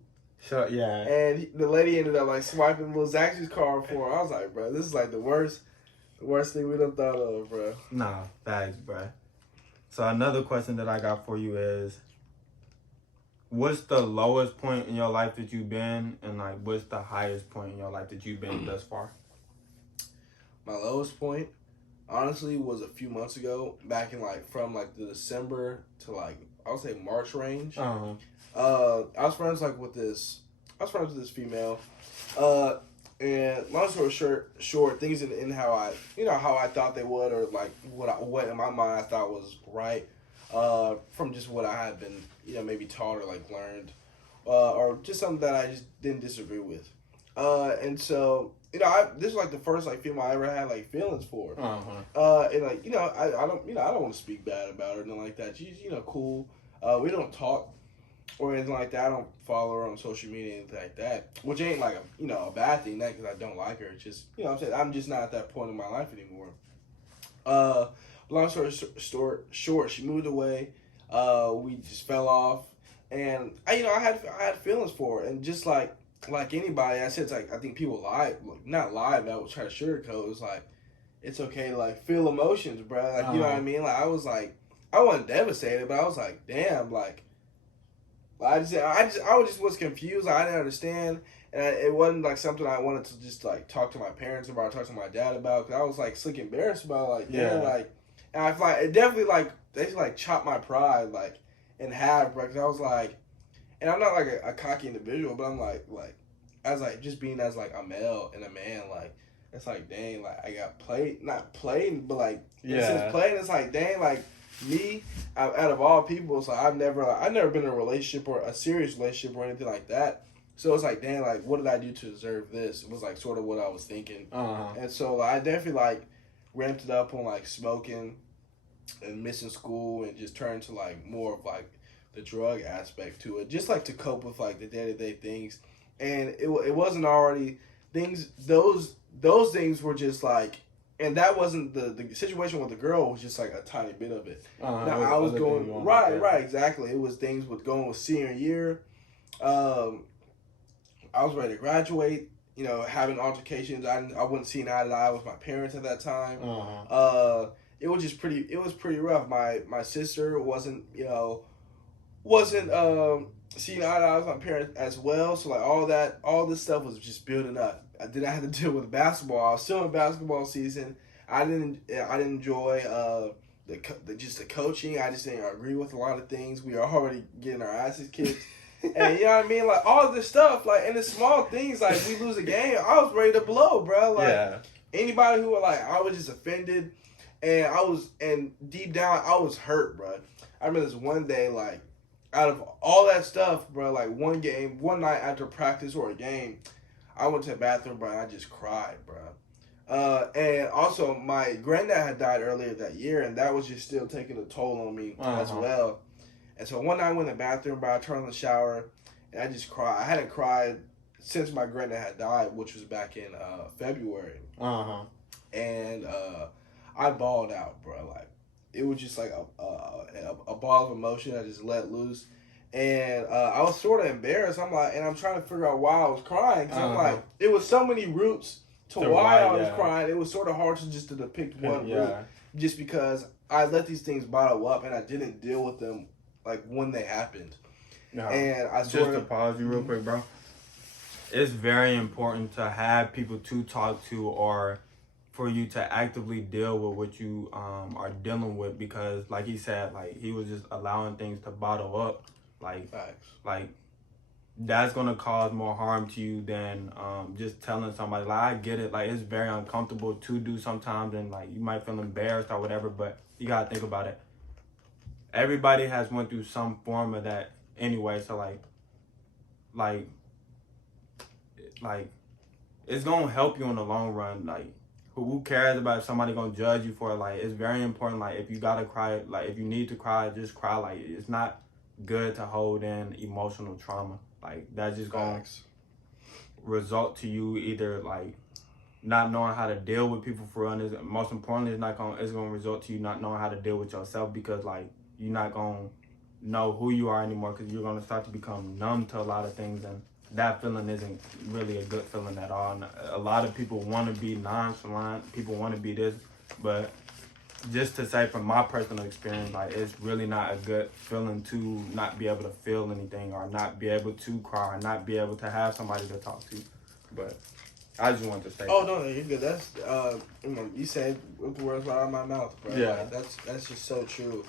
So yeah. And the lady ended up swiping little Zaxby's card for her. I was like, bro, this is the worst thing we done thought of, bro. Nah, facts, bro. So another question that I got for you is, what's the lowest point in your life that you've been, and what's the highest point in your life that you've been thus far? My lowest point, honestly, was a few months ago, back in from the December to I would say March range. Uh-huh. I was friends with this female, and long story short, things in how I thought they would, or what in my mind I thought was right, from just what I had been maybe taught or learned, or just something that I just didn't disagree with, and so this is the first female I ever had feelings for, uh-huh. And I don't want to speak bad about her or nothing like that. She's cool. We don't talk or anything like that. I don't follow her on social media or anything like that, which ain't a bad thing, not because I don't like her. It's just what I'm saying, I'm just not at that point in my life anymore. Long story short, she moved away. We just fell off, and I had feelings for her, and just like anybody, I said I think people not lie about, try to sugarcoat. It's it's okay to feel emotions, bro. You know what I mean? I was I wasn't devastated, but I was damn, I was confused. I didn't understand, and it wasn't something I wanted to just talk to my parents about, talk to my dad about, because I was slick embarrassed about and I feel it definitely they chopped my pride in half, bro. Because I was and I'm not a cocky individual, but I'm as just being as a male and a man, it's like, dang, like I got played, not played, but like Yeah. since playing, it's like, dang, like me, out of all people, so I've never been in a relationship or a serious relationship or anything like that. So it's like, dang, like what did I do to deserve this? It was like sort of what I was thinking, and so like, I definitely like ramped it up on like smoking and missing school and just turned to like more of like the drug aspect to it, just like to cope with like the day to day things, and it wasn't already things those things were just like. And that wasn't the situation with the girl was just like a tiny bit of it. Now I was going right, exactly. It was things with going with senior year. I was ready to graduate. You know, having altercations. I wasn't seeing eye to eye with my parents at that time. It was just pretty. It was pretty rough. My sister wasn't seeing eye to eye with my parents as well. So like all this stuff was just building up. I didn't have to deal with basketball. I was still in basketball season. I didn't enjoy the coaching. I just didn't agree with a lot of things. We were already getting our asses kicked. And you know what I mean? Like all this stuff, like and the small things, like we lose a game, I was ready to blow, bro. Like anybody who I was just offended, and deep down I was hurt, bro. I remember this one day, like out of all that stuff, bro, like one night after practice or a game, I went to the bathroom, bro, and I just cried, bro. And also my granddad had died earlier that year, and that was just still taking a toll on me as well. And so one night I went in the bathroom, bro, I turned on the shower, and I just cried. I hadn't cried since my granddad had died, which was back in February. And I bawled out, bro. Like it was just like a ball of emotion I just let loose. And I was sort of embarrassed. I'm like, and I'm trying to figure out why I was crying. Because I'm like, it was so many roots to why I was crying. It was sort of hard to depict one root. Just because I let these things bottle up and I didn't deal with them like when they happened. No. And I just to pause you real quick, bro. It's very important to have people to talk to or for you to actively deal with what you are dealing with, because like he said, like he was just allowing things to bottle up. Like, facts. Like that's gonna cause more harm to you than just telling somebody. Like I get it, like it's very uncomfortable to do sometimes, and like you might feel embarrassed or whatever, but you gotta think about it. Everybody has went through some form of that anyway, so like it's gonna help you in the long run. Like who cares about if somebody gonna judge you for it? Like it's very important. Like if you gotta cry, like if you need to cry, just cry. Like it's not good to hold in emotional trauma. Like that's just gonna result to you either like not knowing how to deal with people for real. And most importantly, it's gonna result to you not knowing how to deal with yourself, because like you're not gonna know who you are anymore, because you're gonna start to become numb to a lot of things, and that feeling isn't really a good feeling at all. And a lot of people want to be nonchalant, people want to be this, but just to say from my personal experience, like it's really not a good feeling to not be able to feel anything or not be able to cry or not be able to have somebody to talk to. But I just wanted to say no, you're good. That's you said the words right out of my mouth, bro. Yeah. Like, that's just so true.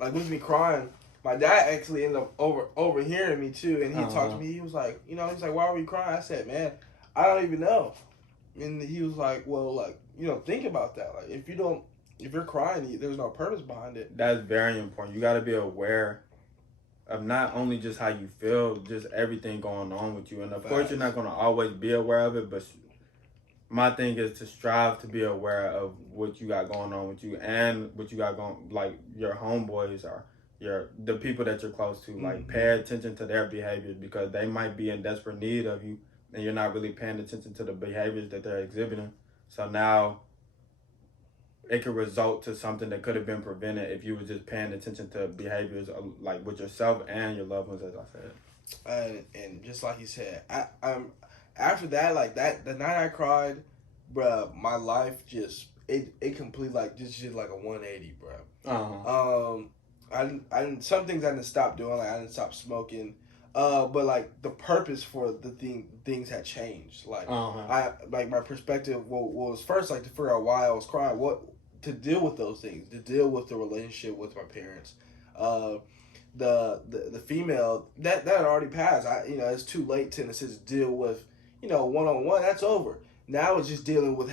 Like with me crying, my dad actually ended up overhearing me too, and he talked to me. He was like, why are we crying? I said, man, I don't even know. And he was like, well, like, think about that. Like, if you're crying, there's no purpose behind it. That's very important. You got to be aware of not only just how you feel, just everything going on with you. And of course, you're not going to always be aware of it, but my thing is to strive to be aware of what you got going on with you and what you got going, like your homeboys or the people that you're close to. Like pay attention to their behaviors, because they might be in desperate need of you and you're not really paying attention to the behaviors that they're exhibiting. So now it could result to something that could have been prevented if you were just paying attention to behaviors like with yourself and your loved ones, as I said. And just like you said, I'm after that, like the night I cried, bruh, my life just it completely like just like a 180, bruh. I didn't some things I didn't stop doing, like I didn't stop smoking. But like the purpose for the things had changed. Like I like my perspective was first like to figure out why I was crying, what to deal with those things, to deal with the relationship with my parents. The female that had already passed. It's too late to deal with, one-on-one. That's over. Now it's just dealing with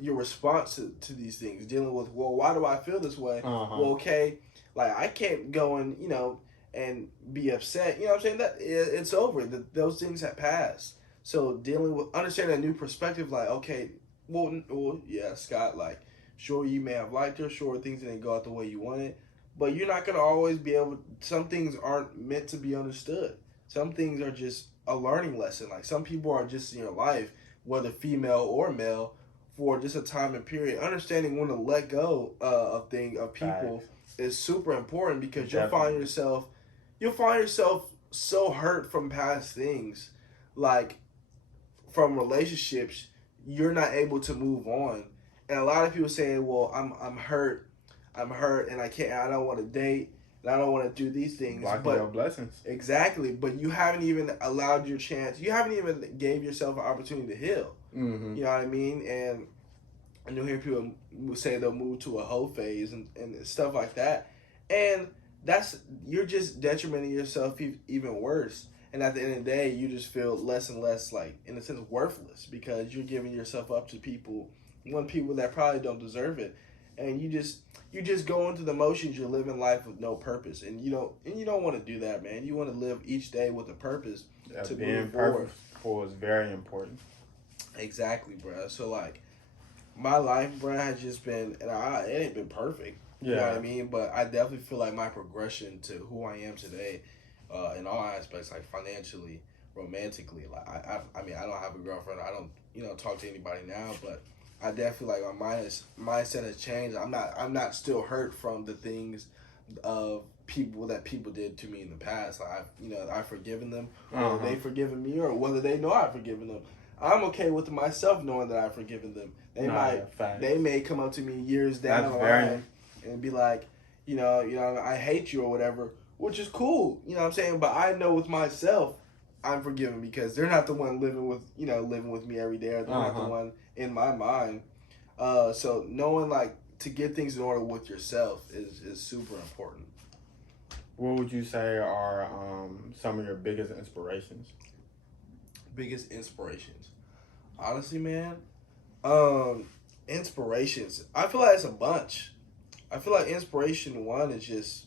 your response to these things. Dealing with, well, why do I feel this way? Well, okay, like I can't go and and be upset. You know what I'm saying? That it's over. Those things have passed. So dealing with understanding a new perspective, like okay, well, yeah, Scott, like sure you may have liked her, sure things didn't go out the way you wanted, but you're not gonna always be able. Some things aren't meant to be understood. Some things are just a learning lesson. Like some people are just in your life, whether female or male, for just a time and period. Understanding when to let go of people is super important because you'll find yourself so hurt from past things, like from relationships, you're not able to move on. And a lot of people say, well, I'm hurt, and I don't want to date, and I don't want to do these things. Blocking your blessings. Exactly, but you haven't even allowed your chance. You haven't even gave yourself an opportunity to heal. Mm-hmm. You know what I mean? And you'll hear people say they'll move to a hoe phase and stuff like that. And you're just detrimenting yourself even worse. And at the end of the day, you just feel less and less, like, in a sense, worthless because you're giving yourself up to people that probably don't deserve it. And you just go into the motions. You're living life with no purpose, and you don't want to do that, man. You want to live each day with a purpose. To being purposeful is very important. Exactly, bro. So like, my life, bro, has just been, and it ain't been perfect. Yeah. You know what I mean? But I definitely feel like my progression to who I am today, in all aspects, like financially, romantically, like I mean, I don't have a girlfriend. I don't talk to anybody now, but I definitely, like, my mindset has changed. I'm not still hurt from the things of people did to me in the past. Like, I've forgiven them, whether they've forgiven me or whether they know I've forgiven them. I'm okay with myself knowing that I've forgiven them. They may come up to me years down the line and be like, I hate you or whatever, which is cool. You know what I'm saying? But I know with myself, I'm forgiven because they're not the one living with me every day. Or they're not the one in my mind. So knowing, like, to get things in order with yourself is super important. What would you say are some of your biggest inspirations? Biggest inspirations? Honestly, man, inspirations. I feel like it's a bunch. I feel like inspiration one is just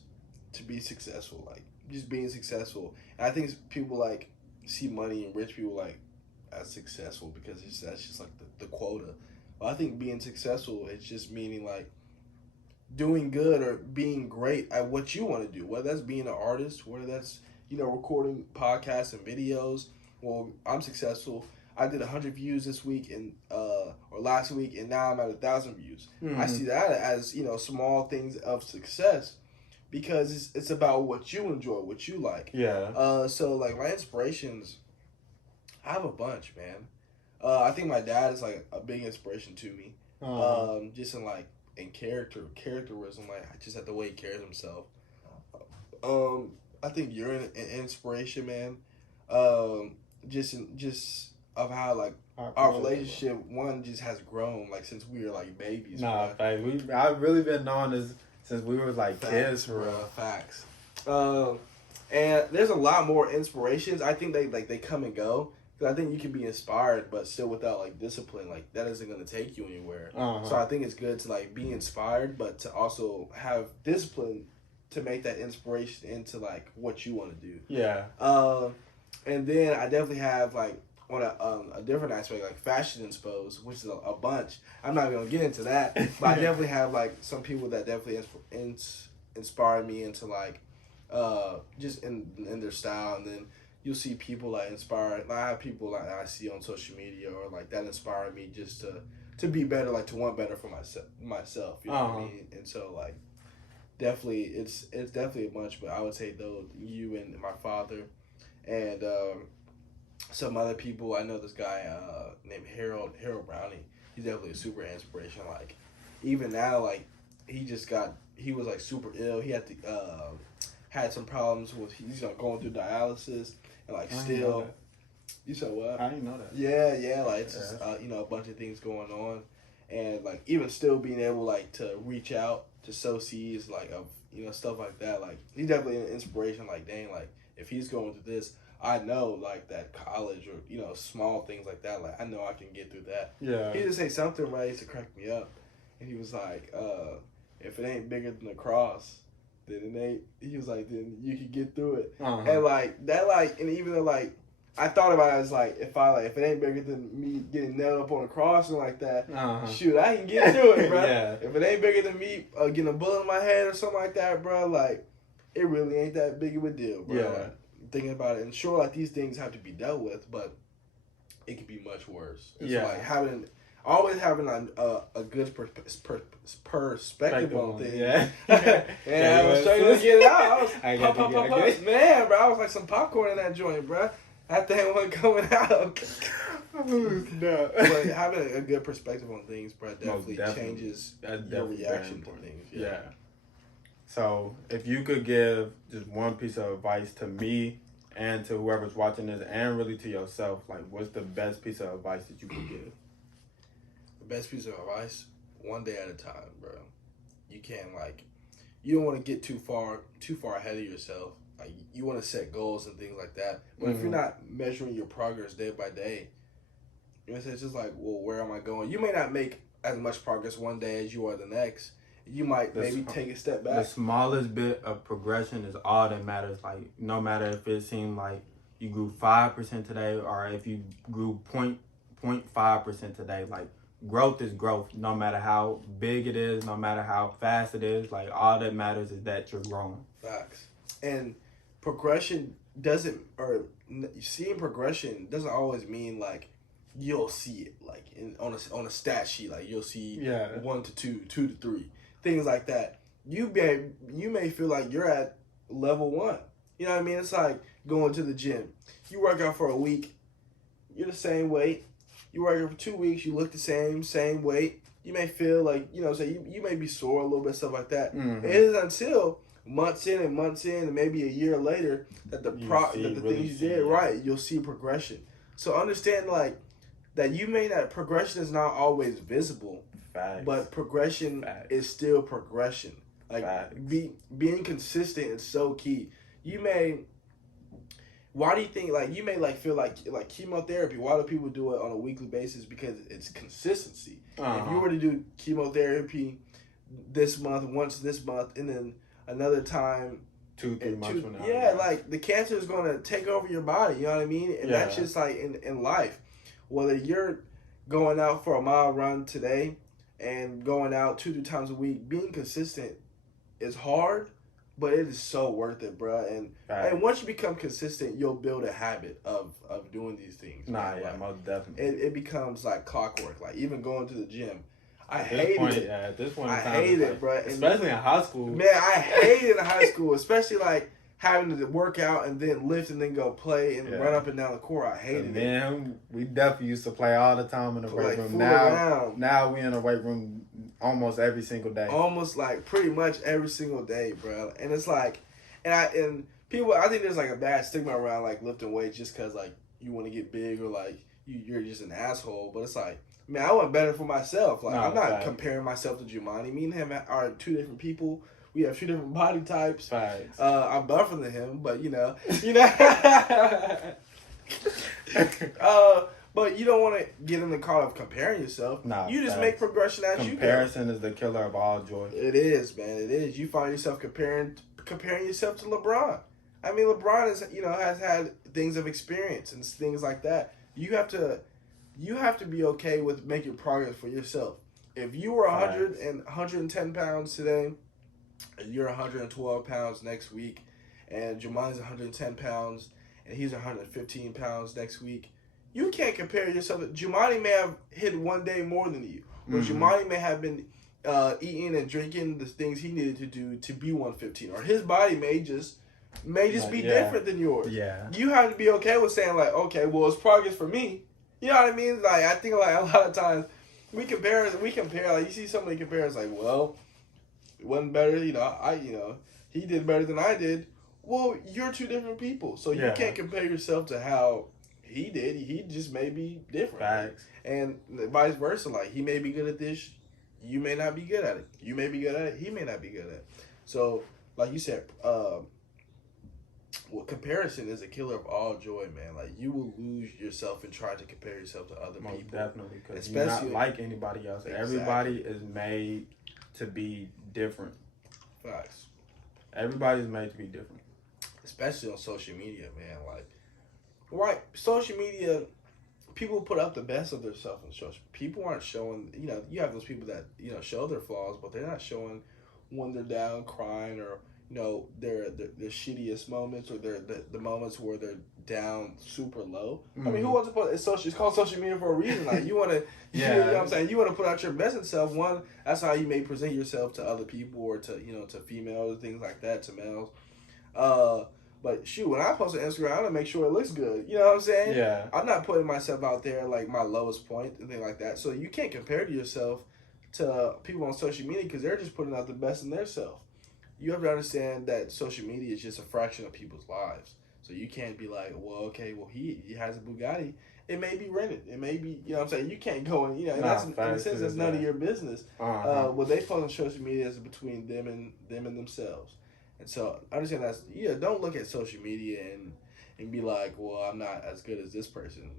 to be successful, like just being successful. And I think people like see money and rich people like as successful because that's just like the quota. But I think being successful, it's just meaning like doing good or being great at what you want to do. Whether that's being an artist, whether that's recording podcasts and videos. Well, I'm successful. I did 100 views this week or last week, and now I'm at 1,000 views. Mm-hmm. I see that as small things of success because it's about what you enjoy, what you like. Yeah. So like my inspirations, I have a bunch, man. I think my dad is like a big inspiration to me. Just in characterism, like just at the way he carries himself. I think you're an inspiration, man. Just of how like our relationship just has grown like since we were like babies. I've really been known since we were like kids, bro. Facts. And there's a lot more inspirations. I think they come and go. Because I think you can be inspired, but still without like discipline, like that isn't gonna take you anywhere. So I think it's good to like be inspired, but to also have discipline to make that inspiration into like what you want to do. Yeah. And then I definitely have like on a different aspect, like fashion inspo, which is a bunch. I'm not gonna get into that, but I definitely have like some people that definitely inspire me into like just in their style. And then you'll see people like inspire. I have people like I see on social media or like that inspire me just to be better, like to want better for myself. You know what I mean? And so like definitely it's definitely a bunch, but I would say though you and my father and some other people. I know this guy named Harold Browning. He's definitely a super inspiration. Like even now, like he was like super ill. He had some problems with he's going through dialysis and like still. You said what? I didn't know that. Yeah, like it's just a bunch of things going on, and like even still being able like to reach out to sow seeds like of stuff like that. Like he's definitely an inspiration. Like dang, like if he's going through this, I know like that college or small things like that. Like I know I can get through that. Yeah. He just say something right used to crack me up, and he was like, if it ain't bigger than the cross, then it ain't. He was like, then you can get through it. And like that, like, and even though like I thought about it as like if it ain't bigger than me getting nailed up on a cross and like that, shoot, I can get through it, bro. Yeah. If it ain't bigger than me getting a bullet in my head or something like that, bro, like it really ain't that big of a deal, bro. Yeah. Like, thinking about it, and sure, like these things have to be dealt with, but it could be much worse. It's like always having a good perspective on things. Yeah. And I was trying to get it out. I was man, bro. I was like some popcorn in that joint, bro. That thing wasn't coming out. No. But having a good perspective on things, bro, definitely changes your reaction to things. Yeah. So, if you could give just one piece of advice to me and to whoever's watching this, and really to yourself, like, what's the best piece of advice that you could give? The best piece of advice, one day at a time, bro. You can't you don't want to get too far ahead of yourself. Like, you want to set goals and things like that. But if you're not measuring your progress day by day, it's just like, well, where am I going? You may not make as much progress one day as you are the next. You might maybe take a step back. The smallest bit of progression is all that matters. Like, no matter if it seemed like you grew 5% today or if you grew 0.5% today, like, growth is growth. No matter how big it is, no matter how fast it is, like, all that matters is that you're growing. Facts. And progression seeing progression doesn't always mean like you'll see it like on a stat sheet, like you'll see 1 to 2, 2 to 3, things like that. You may feel like you're at level 1. You know what I mean? It's like going to the gym. You work out for a week, you're the same weight. You work out for 2 weeks, you look the same weight. You may feel like you may be sore a little bit, stuff like that. It is until months in, and maybe a year later that the things you did right, you'll see progression. So understand like that progression is not always visible. Facts. But progression is still progression. Like being consistent is so key. Why do you think you may feel like chemotherapy? Why do people do it on a weekly basis? Because it's consistency. If you were to do chemotherapy once this month, and then another time 2-3 months from now. Yeah, like the cancer is going to take over your body. You know what I mean? And that's just like in life. Whether you're going out for a mile run today and going out 2-3 times a week, being consistent is hard, but it is so worth it, bro. And once you become consistent, you'll build a habit of doing these things. Most definitely. It becomes like clockwork. Like even going to the gym. I hated it. Yeah, at this point in I time, hate it, bro. Especially in high school. Man, I hated in high school, especially like having to work out and then lift and then go play and run up and down the court. I hated it. Man, we definitely used to play all the time in the weight room. Now we in the weight room almost every single day. Almost like pretty much every single day, bro. And it's like, and people, I think there's like a bad stigma around like lifting weights just because like you want to get big or like you're just an asshole. But it's like, man, I want better for myself. Like I'm not comparing myself to Jumani. Me and him are 2 different people. We have 2 different body types. I'm buffer than him, but you know. But you don't want to get in the car of comparing yourself. You just make progression as you go. Comparison is the killer of all joy. It is, man. It is. You find yourself comparing yourself to LeBron. I mean, LeBron has had things of experience and things like that. You have to be okay with making progress for yourself. If you were 110 pounds today, and you're 112 pounds next week, and Jumani's 110 pounds, and he's 115 pounds next week, you can't compare yourself. Jumani may have hit one day more than you, or Jumani may have been eating and drinking the things he needed to do to be 115, or his body may just be different than yours. You have to be okay with saying like, okay, well, it's progress for me. You know what I mean? Like I think like a lot of times we compare. Like you see somebody compare, it's like, well, it wasn't better. He did better than I did. Well, you're 2 different people, so you can't compare yourself to how he did. He just may be different. Facts. And vice versa. Like he may be good at this, you may not be good at it. You may be good at it, he may not be good at it. So, like you said, well, comparison is a killer of all joy, man. Like, you will lose yourself in trying to compare yourself to other Most people. Definitely, because you're not like anybody else. Exactly. Everybody is made to be different. Facts. Everybody's made to be different. Especially on social media, man. Like, right, social media, people put up the best of themselves on social. People aren't showing, you have those people that, show their flaws, but they're not showing when they're down crying or, their shittiest moments or the moments where they're down super low. Mm-hmm. I mean, who wants to put it's called social media for a reason. Like, you want to, you know what I'm saying? You want to put out your best in self. One, that's how you may present yourself to other people or to, to females, things like that, to males. But shoot, when I post on Instagram, I want to make sure it looks good. You know what I'm saying? Yeah. I'm not putting myself out there like my lowest point and things like that. So you can't compare to yourself to people on social media because they're just putting out the best in their self. You have to understand that social media is just a fraction of people's lives. So you can't be like, well, okay, well, he has a Bugatti. It may be rented. It may be, you know what I'm saying? You can't go and, and that's, in a sense, that's none of your business. What they post on social media is between them and themselves. And so, understand that, don't look at social media and be like, well, I'm not as good as this person.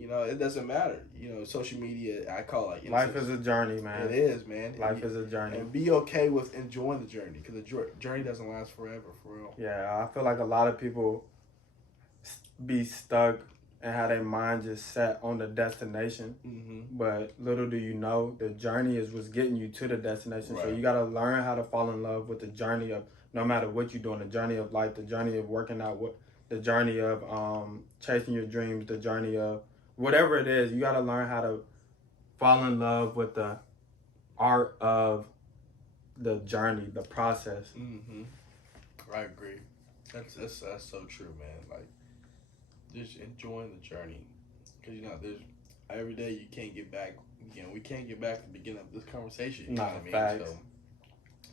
It doesn't matter. Social media, I call it, life is a journey, man. It is, man. Life is a journey. And be okay with enjoying the journey because the journey doesn't last forever, for real. Yeah, I feel like a lot of people be stuck and have their mind just set on the destination. Mm-hmm. But little do you know, the journey is what's getting you to the destination. Right. So you got to learn how to fall in love with the journey of, no matter what you're doing, the journey of life, the journey of working out, the journey of chasing your dreams, the journey of whatever it is. You got to learn how to fall in love with the art of the journey, the process. Mm-hmm. I agree. That's so true, man. Like, just enjoying the journey, because there's every day you can't get back. We can't get back to the beginning of this conversation. You know what I mean? Facts. So,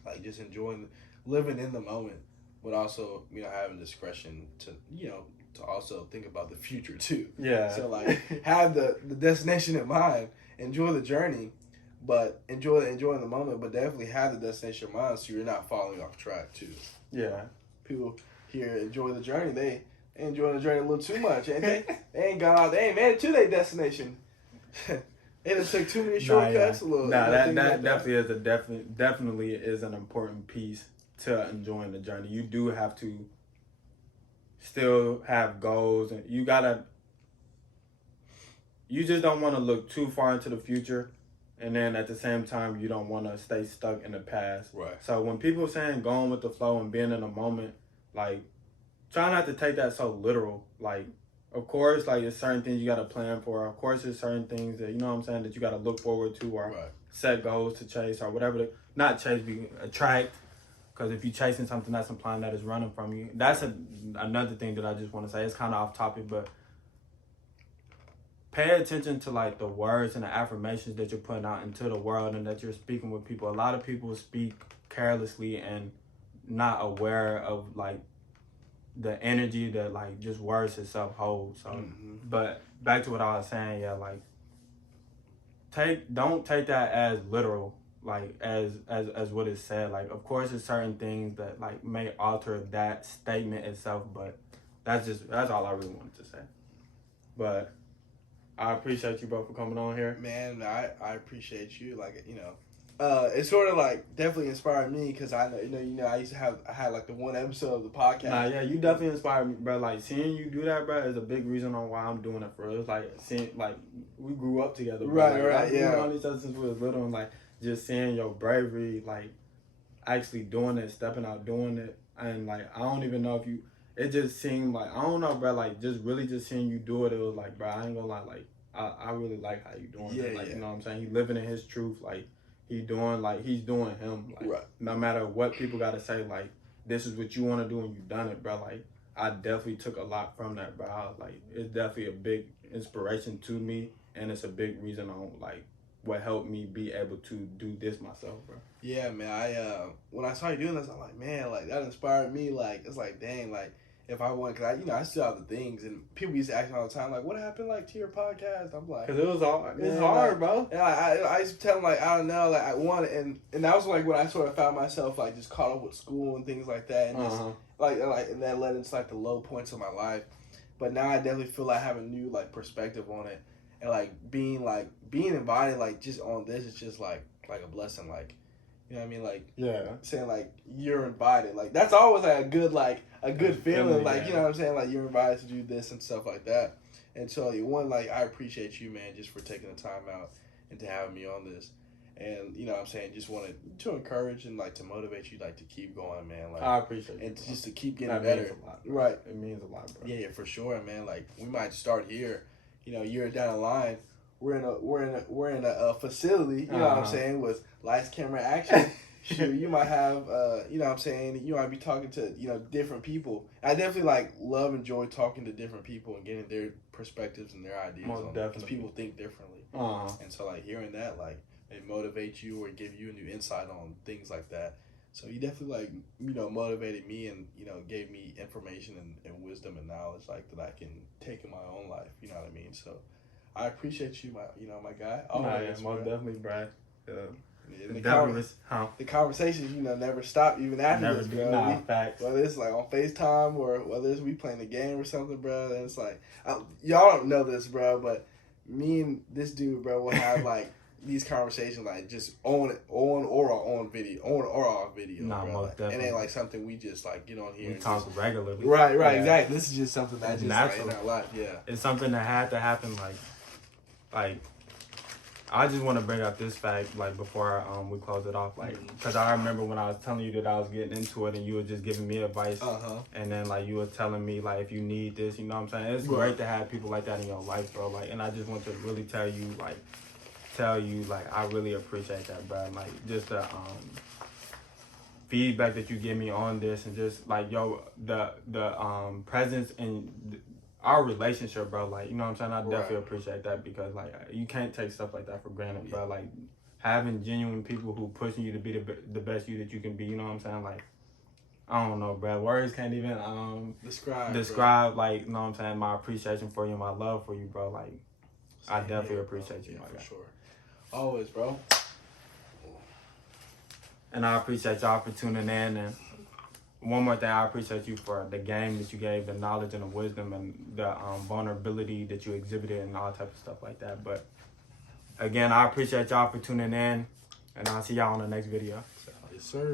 like, just enjoying, living in the moment, but also having discretion to to also think about the future too. Yeah. So like have the destination in mind, enjoy the journey, but enjoying the moment, but definitely have the destination in mind so you're not falling off track too. Yeah. People here enjoy the journey. They enjoying the journey a little too much, ain't they? They ain't gone out. They ain't made it to their destination. They done took too many shortcuts. That definitely is an important piece to enjoying the journey. You do have to still have goals, and you just don't want to look too far into the future, and then at the same time you don't want to stay stuck in the past. Right. So when people saying going with the flow and being in the moment, like, try not to take that so literal. Like, of course, like, there's certain things you got to plan for. Of course, there's certain things that, that you got to look forward to or set goals to chase or whatever. Not chase, be attract. Because if you're chasing something, that's implying that it's running from you. That's another thing that I just want to say. It's kind of off topic, but pay attention to, like, the words and the affirmations that you're putting out into the world and that you're speaking with people. A lot of people speak carelessly and not aware of, like, the energy that, like, just words itself hold. So, But back to what I was saying, like, don't take that as literal. Like, as what is said. Like, of course there's certain things that, like, may alter that statement itself, but that's all I really wanted to say. But I appreciate you both for coming on here. Man, I appreciate you. Like, it's sort of like definitely inspired me because I know I had like the one episode of the podcast. Nah, yeah, you definitely inspired me, bro. Like, seeing you do that, bro, is a big reason on why I'm doing it for real. It's like seeing, like, we grew up together, bro. Right, We've known each other since we was little, and like just seeing your bravery, like actually doing it, stepping out, doing it, and like I don't even know if you. It just seemed like, I don't know, bro. Like, just really just seeing you do it, it was like, bro, I ain't gonna lie, like I really like how you doing it. Like, you know what I'm saying? He living in his truth, like. He's doing him. Like, no matter what people got to say, like, this is what you want to do and you done it, bro. Like, I definitely took a lot from that, bro. I was like, it's definitely a big inspiration to me, and it's a big reason on, like, what helped me be able to do this myself, bro. Yeah, man. I when I started doing this, I'm like, man, like, that inspired me. Like, it's like, dang, like, if I want, because I still have the things, and people used to ask me all the time, like, what happened, like, to your podcast? I'm like, because it was hard. It's hard, like, bro. And I used to tell them, like, I don't know, like, I want it, and that was, like, when I sort of found myself, like, just caught up with school and things like that, and and that led into like the low points of my life. But now I definitely feel I have a new like perspective on it, and being invited like just on this is just like a blessing. Like, you know what I mean? Like, yeah, saying like you're invited. Like that's always like a good feeling. Like, yeah. you know what I'm saying? Like you're invited to do this and stuff like that. And so I appreciate you, man, just for taking the time out and to having me on this. And you know what I'm saying, just wanted to encourage and like to motivate you like to keep going, man. Like I appreciate and you, just to keep getting that better. Means a lot, right. It means a lot, bro. Yeah, for sure, man. Like we might start here, you know, a year down the line. We're in a facility, you know what I'm saying, with lights, camera, action. Shoot, you might have, you know what I'm saying, you might be talking to, you know, different people. I definitely, like, enjoy talking to different people and getting their perspectives and their ideas on it. Because people think differently. And so, like, hearing that, like, it motivates you or give you a new insight on things like that. So you definitely, like, you know, motivated me and, you know, gave me information and wisdom and knowledge, like, that I can take in my own life. You know what I mean? So I appreciate you, my guy. Always, most definitely, Brad. The conversations, you know, never stop even after this, bro. Facts. Whether it's like on FaceTime or whether it's we playing a game or something, bro. And it's like, y'all don't know this, bro, but me and this dude, bro, will have like these conversations like just on or off video. Nah, bro. most definitely. It ain't like something we just like get on here. We talk regularly. Right, exactly. This is just something that just natural. Like, in our life. Yeah, it's something that had to happen. Like. I just want to bring up this fact, like, before we close it off, like, because I remember when I was telling you that I was getting into it and you were just giving me advice, and then, like, you were telling me, like, if you need this, you know what I'm saying? It's great to have people like that in your life, bro, like, and I just want to really tell you, like, I really appreciate that, bro, like, just the feedback that you give me on this and just, like, the presence and our relationship, bro, like, you know what I'm saying? I definitely appreciate that because, like, you can't take stuff like that for granted, bro. Like, having genuine people who pushing you to be the best you that you can be, you know what I'm saying? Like, I don't know, bro. Words can't even describe like, you know what I'm saying, my appreciation for you, my love for you, bro. Like, I definitely appreciate you, my guy. For sure. Always, bro. And I appreciate y'all for tuning in. And one more thing, I appreciate you for the game that you gave, the knowledge and the wisdom and the vulnerability that you exhibited and all type of stuff like that. But again, I appreciate y'all for tuning in, and I'll see y'all on the next video. Yes, sir.